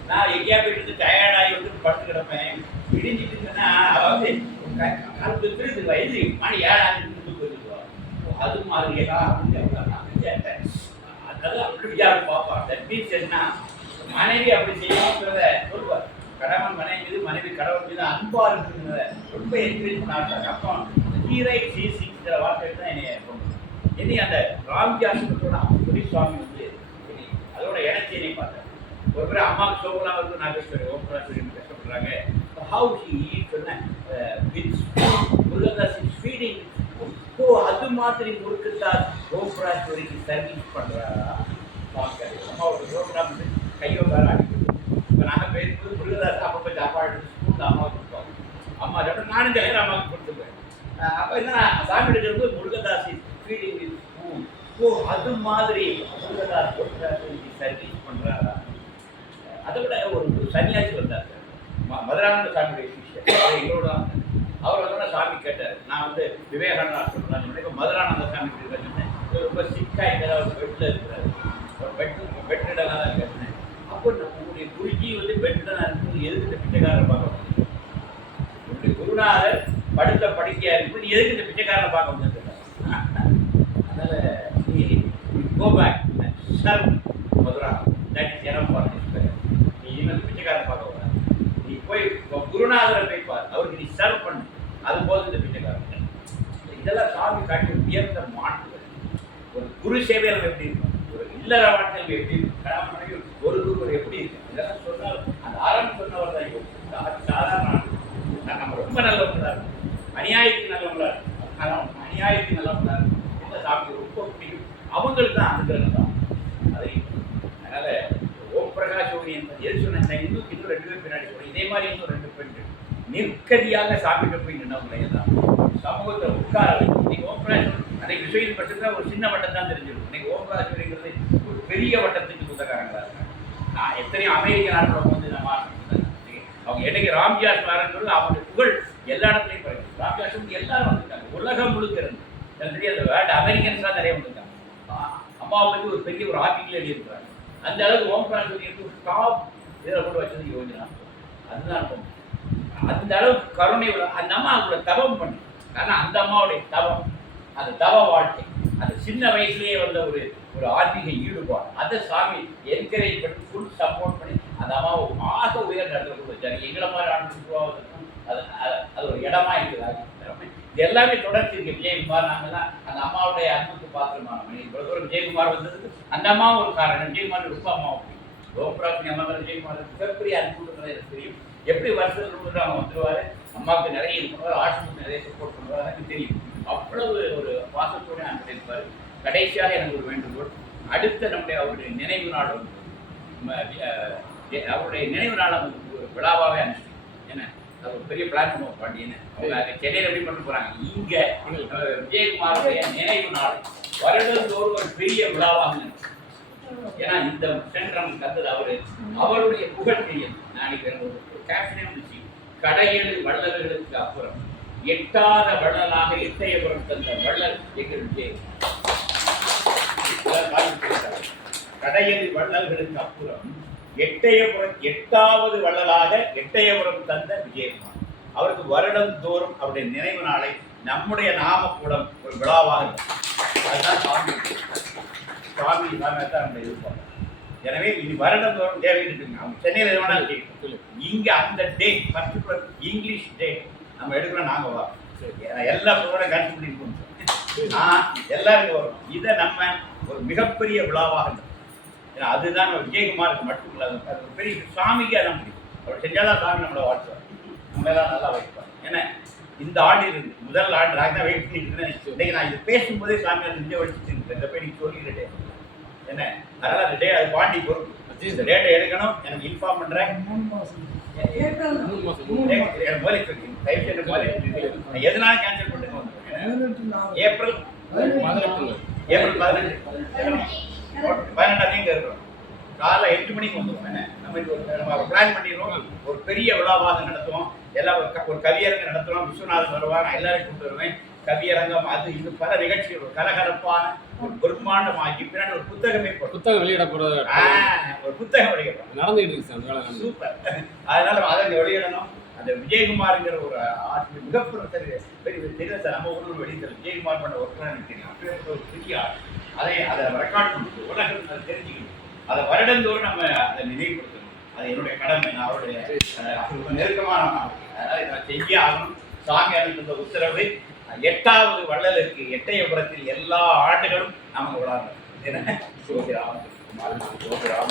நான் எங்கேயா போயிட்டு டயர்டாகி வந்து படுத்து கிடப்பேன். இடிஞ்சிட்டு இருந்தேன்னா அதாவது கருத்து திருது வயது மணி 7 போயிடுவார். அது மாதிரியா கேட்டேன். அதெல்லாம் அப்படி யாரும் பார்ப்பான். தட் மீன்ஸ் என்ன, மனைவி அப்படி செய்யணுங்கிறத சொல்லுவார். கணவன் மனைவி மீது மனைவி கடவுள் மீது அன்பா இருக்குங்கிறத ரொம்ப என்கரேஜ் பண்ணாட்டாங்க. அப்போ ஹீரை சீசிங்கிற வார்த்தை தான் என்னை அந்த ராம்ஜி ஆசிரமத்தோட அப்படி சுவாமி வந்து அதோட இணைச்சி என்னை பார்த்தேன். ஒரு பேர் அம்மாவுக்கு சோகலாம் வந்து நாகேஸ்வரி ஓம்பராஜ் கஷ்டப்படுறாங்க. ஹவு ஹி சொன்னேன் முருகதாஸ் ஃபீடிங். ஓ அது மாதிரி முறுக்குத்தார் கோபுராஸ்வரிக்கு சர்வீஸ் பண்ணுறாரா பார்க்கறது. அம்மாவோட ப்ரோக்ராம் வந்து கையோ காலம் அடிக்கிறது. இப்போ நாங்கள் பேசும்போது முருகதாஸ் அப்பப்போ சாப்பாடு ஸ்கூலில் அம்மாவுக்கு கொடுப்பாங்க. அம்மா சாப்பிட்டு நானும் தலைவர் அம்மாவுக்கு கொடுத்துருவேன். அப்போ என்ன சாமி எடுக்கிறது முருகதாஸ் ஃபீலிங் வித் ஸ்பூன். ஓ அது மாதிரி முருகதாஸ் கோபுராஸ்வரிக்கு சர்வீஸ் பண்ணுறாரா. அதை விட ஒரு சன்னியாசி வந்தார் சார், மதுரானந்த சாமியுடைய சிஷ்யர், எங்களோட தான். அவர் வந்து சாமி கேட்டார். நான் வந்து விவேகானந்தா சொல்கிறேன், இப்போ மதுரானந்த சாமி இருக்காருன்னு ரொம்ப சிக்காக எங்கேயாவது பெட்டில் இருக்கிறாரு, ஒரு பெட்ரிடனாக தான் இருக்காருன்னு. அப்போ நம்மளுடைய குருஜி வந்து பெட்ரிடனாக இருக்கும்போது எதுக்கு இந்த பிச்சைக்காரரை பார்க்க முடியும்? உங்களுடைய குருநாதர் படுத்த படுக்கையாக இருக்கும்போது எதுக்கு இந்த பிச்சைக்காரரை பார்க்க முடியாது? அதனால் நீ go back serve Mathura, that is enough for this pair. நீ இன்னும் பிச்சைக்காரரை பார்க்க வர, நீ போய் குருநாதரை போய் பார், அவருக்கு நீ சர்வ் பண்ணு, அது போது இந்த பிச்சைக்காரன். இதெல்லாம் சாமி காட்டி உயர்ந்த மாற்றுகள். ஒரு குரு சேவையில் எப்படி இருக்கும், ஒரு இல்லற வாழ்க்கையில் எப்படி இருக்கும், கணவன் ஒரு குரு எப்படி இருக்கு, இதெல்லாம் சொன்னால் அந்த ஆரம்பம் சொன்னவர் தான் யோசிச்சு. சாதாரண நம்ம ரொம்ப நல்லவங்களா இருக்கும், அநியாயத்துக்கு நல்லவங்களா இருக்கும், அநியாயத்துக்கு நல்லவங்களா இருக்கும். இந்த சாமி ரொம்ப பிடிக்கும், அவங்களுக்கு தான் அனுகிரகம் தான். அதை அதனால ஓம் பிரகாஷ் யோகி என்பது எது சொன்னேன், இன்னும் 2 பேர் பின்னாடி சொல்றேன். இதே மாதிரி இன்னும் 2 பெண்கள் நிற்கதியாக சாப்பிட்டு போய் நின்றவங்களே தான் சமூகத்தை உட்கார வைக்கும். இன்னைக்கு ஓம் பிரகாஷ் அன்னைக்கு விஷயம் பட்சத்தில் ஒரு சின்ன வட்டம் தான் தெரிஞ்சிருக்கும். இன்னைக்கு ஓம் பிரகாஷ்ங்கிறது ஒரு பெரிய வட்டத்துக்கு சொந்தக்காரங்களா இருக்காங்க. நான் எத்தனையோ அமெரிக்க நாட்டில் வந்து நம்ம அவங்க என்னைக்கு ராம்ஜாஸ் ஆரம்பிக்கிறது அவங்களுடைய புகழ் எல்லா இடத்துலையும் குறைக்கும். ராம்ஜாஸ் வந்து எல்லாரும் வந்துருக்காங்க, உலகம் முழுக்க இருந்து தெரியாது, வேர்ல்டு அமெரிக்கன்ஸ்லாம் நிறைய வந்திருக்காங்க. அம்மாவை பற்றி ஒரு பெரிய ஒரு ஆர்டிக்கல் எழுதியிருக்கிறாங்க. அந்த அளவுக்கு ஓம் பிரகாஷ் எடுத்து ஒரு டாப் இதில் கொண்டு வச்சது யோஜனா. அதுதான் அந்த அளவுக்கு கருணை உள்ள அந்த அம்மா அவங்கள தவம் பண்ணி. ஆனால் அந்த அம்மாவுடைய தவம், அந்த தவ வாழ்க்கை, அந்த சின்ன வயசுலேயே வந்த ஒரு ஆன்மீக ஈடுபாடு, அதை சாமி என்கரேஜ் பண்ணி ஃபுல் சப்போர்ட் பண்ணி அந்த அம்மாவை ஆக உயர்ந்த இடத்துல கொண்டு வச்சாரு. எங்களை மாதிரி ஆண்டு உருவாவதற்கும் அது ஒரு இடமா இருக்குது. இது எல்லாமே தொடர்ச்சி இருக்கு. விஜயகுமார் நாங்கள்லாம் அந்த அம்மாவுடைய அன்புக்கு பாத்திரமான இவ்வளோ தூரம் விஜயகுமார் வந்ததுக்கு அந்த அம்மாவும் ஒரு காரணம். விஜயகுமார் ரொம்ப அம்மாவும் கோபுராசி அம்மா மேலே விஜயகுமார் மிகப்பெரிய அன்புன்றது எனக்கு தெரியும். எப்படி வருஷத்துக்கு அவங்க வந்துடுவார், அம்மாவுக்கு நிறைய இது பண்ணுவார், ஆட்சிக்கு நிறைய சப்போர்ட் பண்ணுவார், எனக்கு தெரியும். அவ்வளவு ஒரு பாசத்தோடு நான் இருப்பார். கடைசியாக எனக்கு ஒரு வேண்டுகோள், அடுத்த நம்முடைய அவருடைய நினைவு நாள் வந்து அவருடைய நினைவு நாளை வந்து ஒரு விழாவாகவே அனுப்பிச்சு. ஏன்னா அது ஒரு பெரிய பிளான் பண்ணுவோம் பாண்டியன்னு. அவங்க அங்கே சென்னையில் எப்படி பண்ண போகிறாங்க, இங்கே விஜயகுமாருடைய நினைவு நாள் வருடந்தோறும் ஒரு பெரிய விழாவாக நினைச்சு. ஏன்னா இந்த சென்றம் கத்தது அவருடைய புகழ் தெரியும். நாளைக்கு ஒரு கேப்ஷனே வந்துச்சு, கடையெழு வள்ளல்களுக்கு அப்புறம் எட்டாத வள்ளலாக எட்டயபுரம் தந்த வள்ளல் எங்கள் விஜயகுமார். கடையெழு வள்ளல்களுக்கு அப்புறம் எட்டயபுரம் 8வது வள்ளலாக எட்டயபுரம் தந்த விஜயகுமார். அவருக்கு வருடந்தோறும் அவருடைய நினைவு நாளை நம்முடைய நாமக்கூடம் ஒரு விழாவாக அதுதான் சாமி தான் நம்ம எதிர்பார்க்கிறோம். எனவே இனி வருடந்தோறும் தேவைன்னு இருக்குங்க. அவங்க சென்னையில் எது வேணாலும் கேட்கும், இங்கே அந்த டேட் பர்டிகுலர் இங்கிலீஷ் டேட் நம்ம எடுக்கிறோம். நாங்கள் வரோம், எல்லா பொருளோட கன்சல்ட் பண்ணி எல்லாருக்கும் வரும். இதை நம்ம ஒரு மிகப்பெரிய விழாவாக இருக்கும். ஏன்னா அதுதான் நம்ம விஜயகுமாருக்கு மட்டும் இல்லை, அது ஒரு பெரிய சாமிக்கு அதான் முடியும். அவர் செஞ்சாதான் சாமி நம்மளை வாழ்த்துவார், நம்மளெல்லாம் நல்லா வைப்பார். ஏன்னா இந்த ஆண்டு இருந்து முதல் ஆண்டு நான் தான் வெயிட் பண்ணிட்டு இருந்தேன். இன்னைக்கு நான் இது பேசும்போதே சாமியார் நெஞ்ச வச்சுட்டு இந்த போய் நீங்கள் சொல்லிக்கிட்டே என்ன. அதனால் அந்த டே அது பாண்டி பொறுப்பு. இந்த டேட்டை எடுக்கணும், எனக்கு இன்ஃபார்ம் பண்ணுறேன். எதனால கேன்சல் பண்ணுங்க, ஏப்ரல் 18 இங்கே இருக்கிறோம். காலைல 8 மணிக்கு வந்துடுவோம். நம்ம பிளான் பண்ணிடுவோம், ஒரு பெரிய விழாவாக நடத்துவோம். எல்லாம் ஒரு கவியரங்கம் நடத்துவோம். விஸ்வநாதன் வருவார், நான் எல்லாரையும் கொண்டு வருவேன். கவியரங்கம், அது இது பல நிகழ்ச்சிகள், கலகலப்பான ஒரு பிரம்மாண்டமாகி பின்னாடி ஒரு புத்தகமே புத்தகம் வெளியிட போறது, ஒரு புத்தகம் வெளியிடணும் நடந்துகிட்டு இருக்கு. சூப்பர். அதனால அதை வெளியிடணும். அந்த விஜயகுமார்ங்கிற ஒரு மிகப்பெரிய தெரியும் சார். நம்ம ஊரில் வெளியிடல விஜயகுமார் பண்ண ஒர்க் எனக்கு தெரியும். அப்படி ஒரு பெரிய அதை ரெக்கார்ட் பண்ணிட்டு உலகம் அதை தெரிஞ்சுக்கணும். அதை வருடந்தோறும் நம்ம அதை நினைவுபடுத்தணும். அது என்னுடைய கடமை. நான் அவருடைய நெருக்கமான அதனால் இதை செய்ய ஆகணும். சாமியார் இந்த உத்தரவு 8வது வள்ளலுக்கு எட்டயபுரத்தில் எல்லா ஆண்டுகளும் நமக்கு விழாங்க. சோதிராம சோதிராம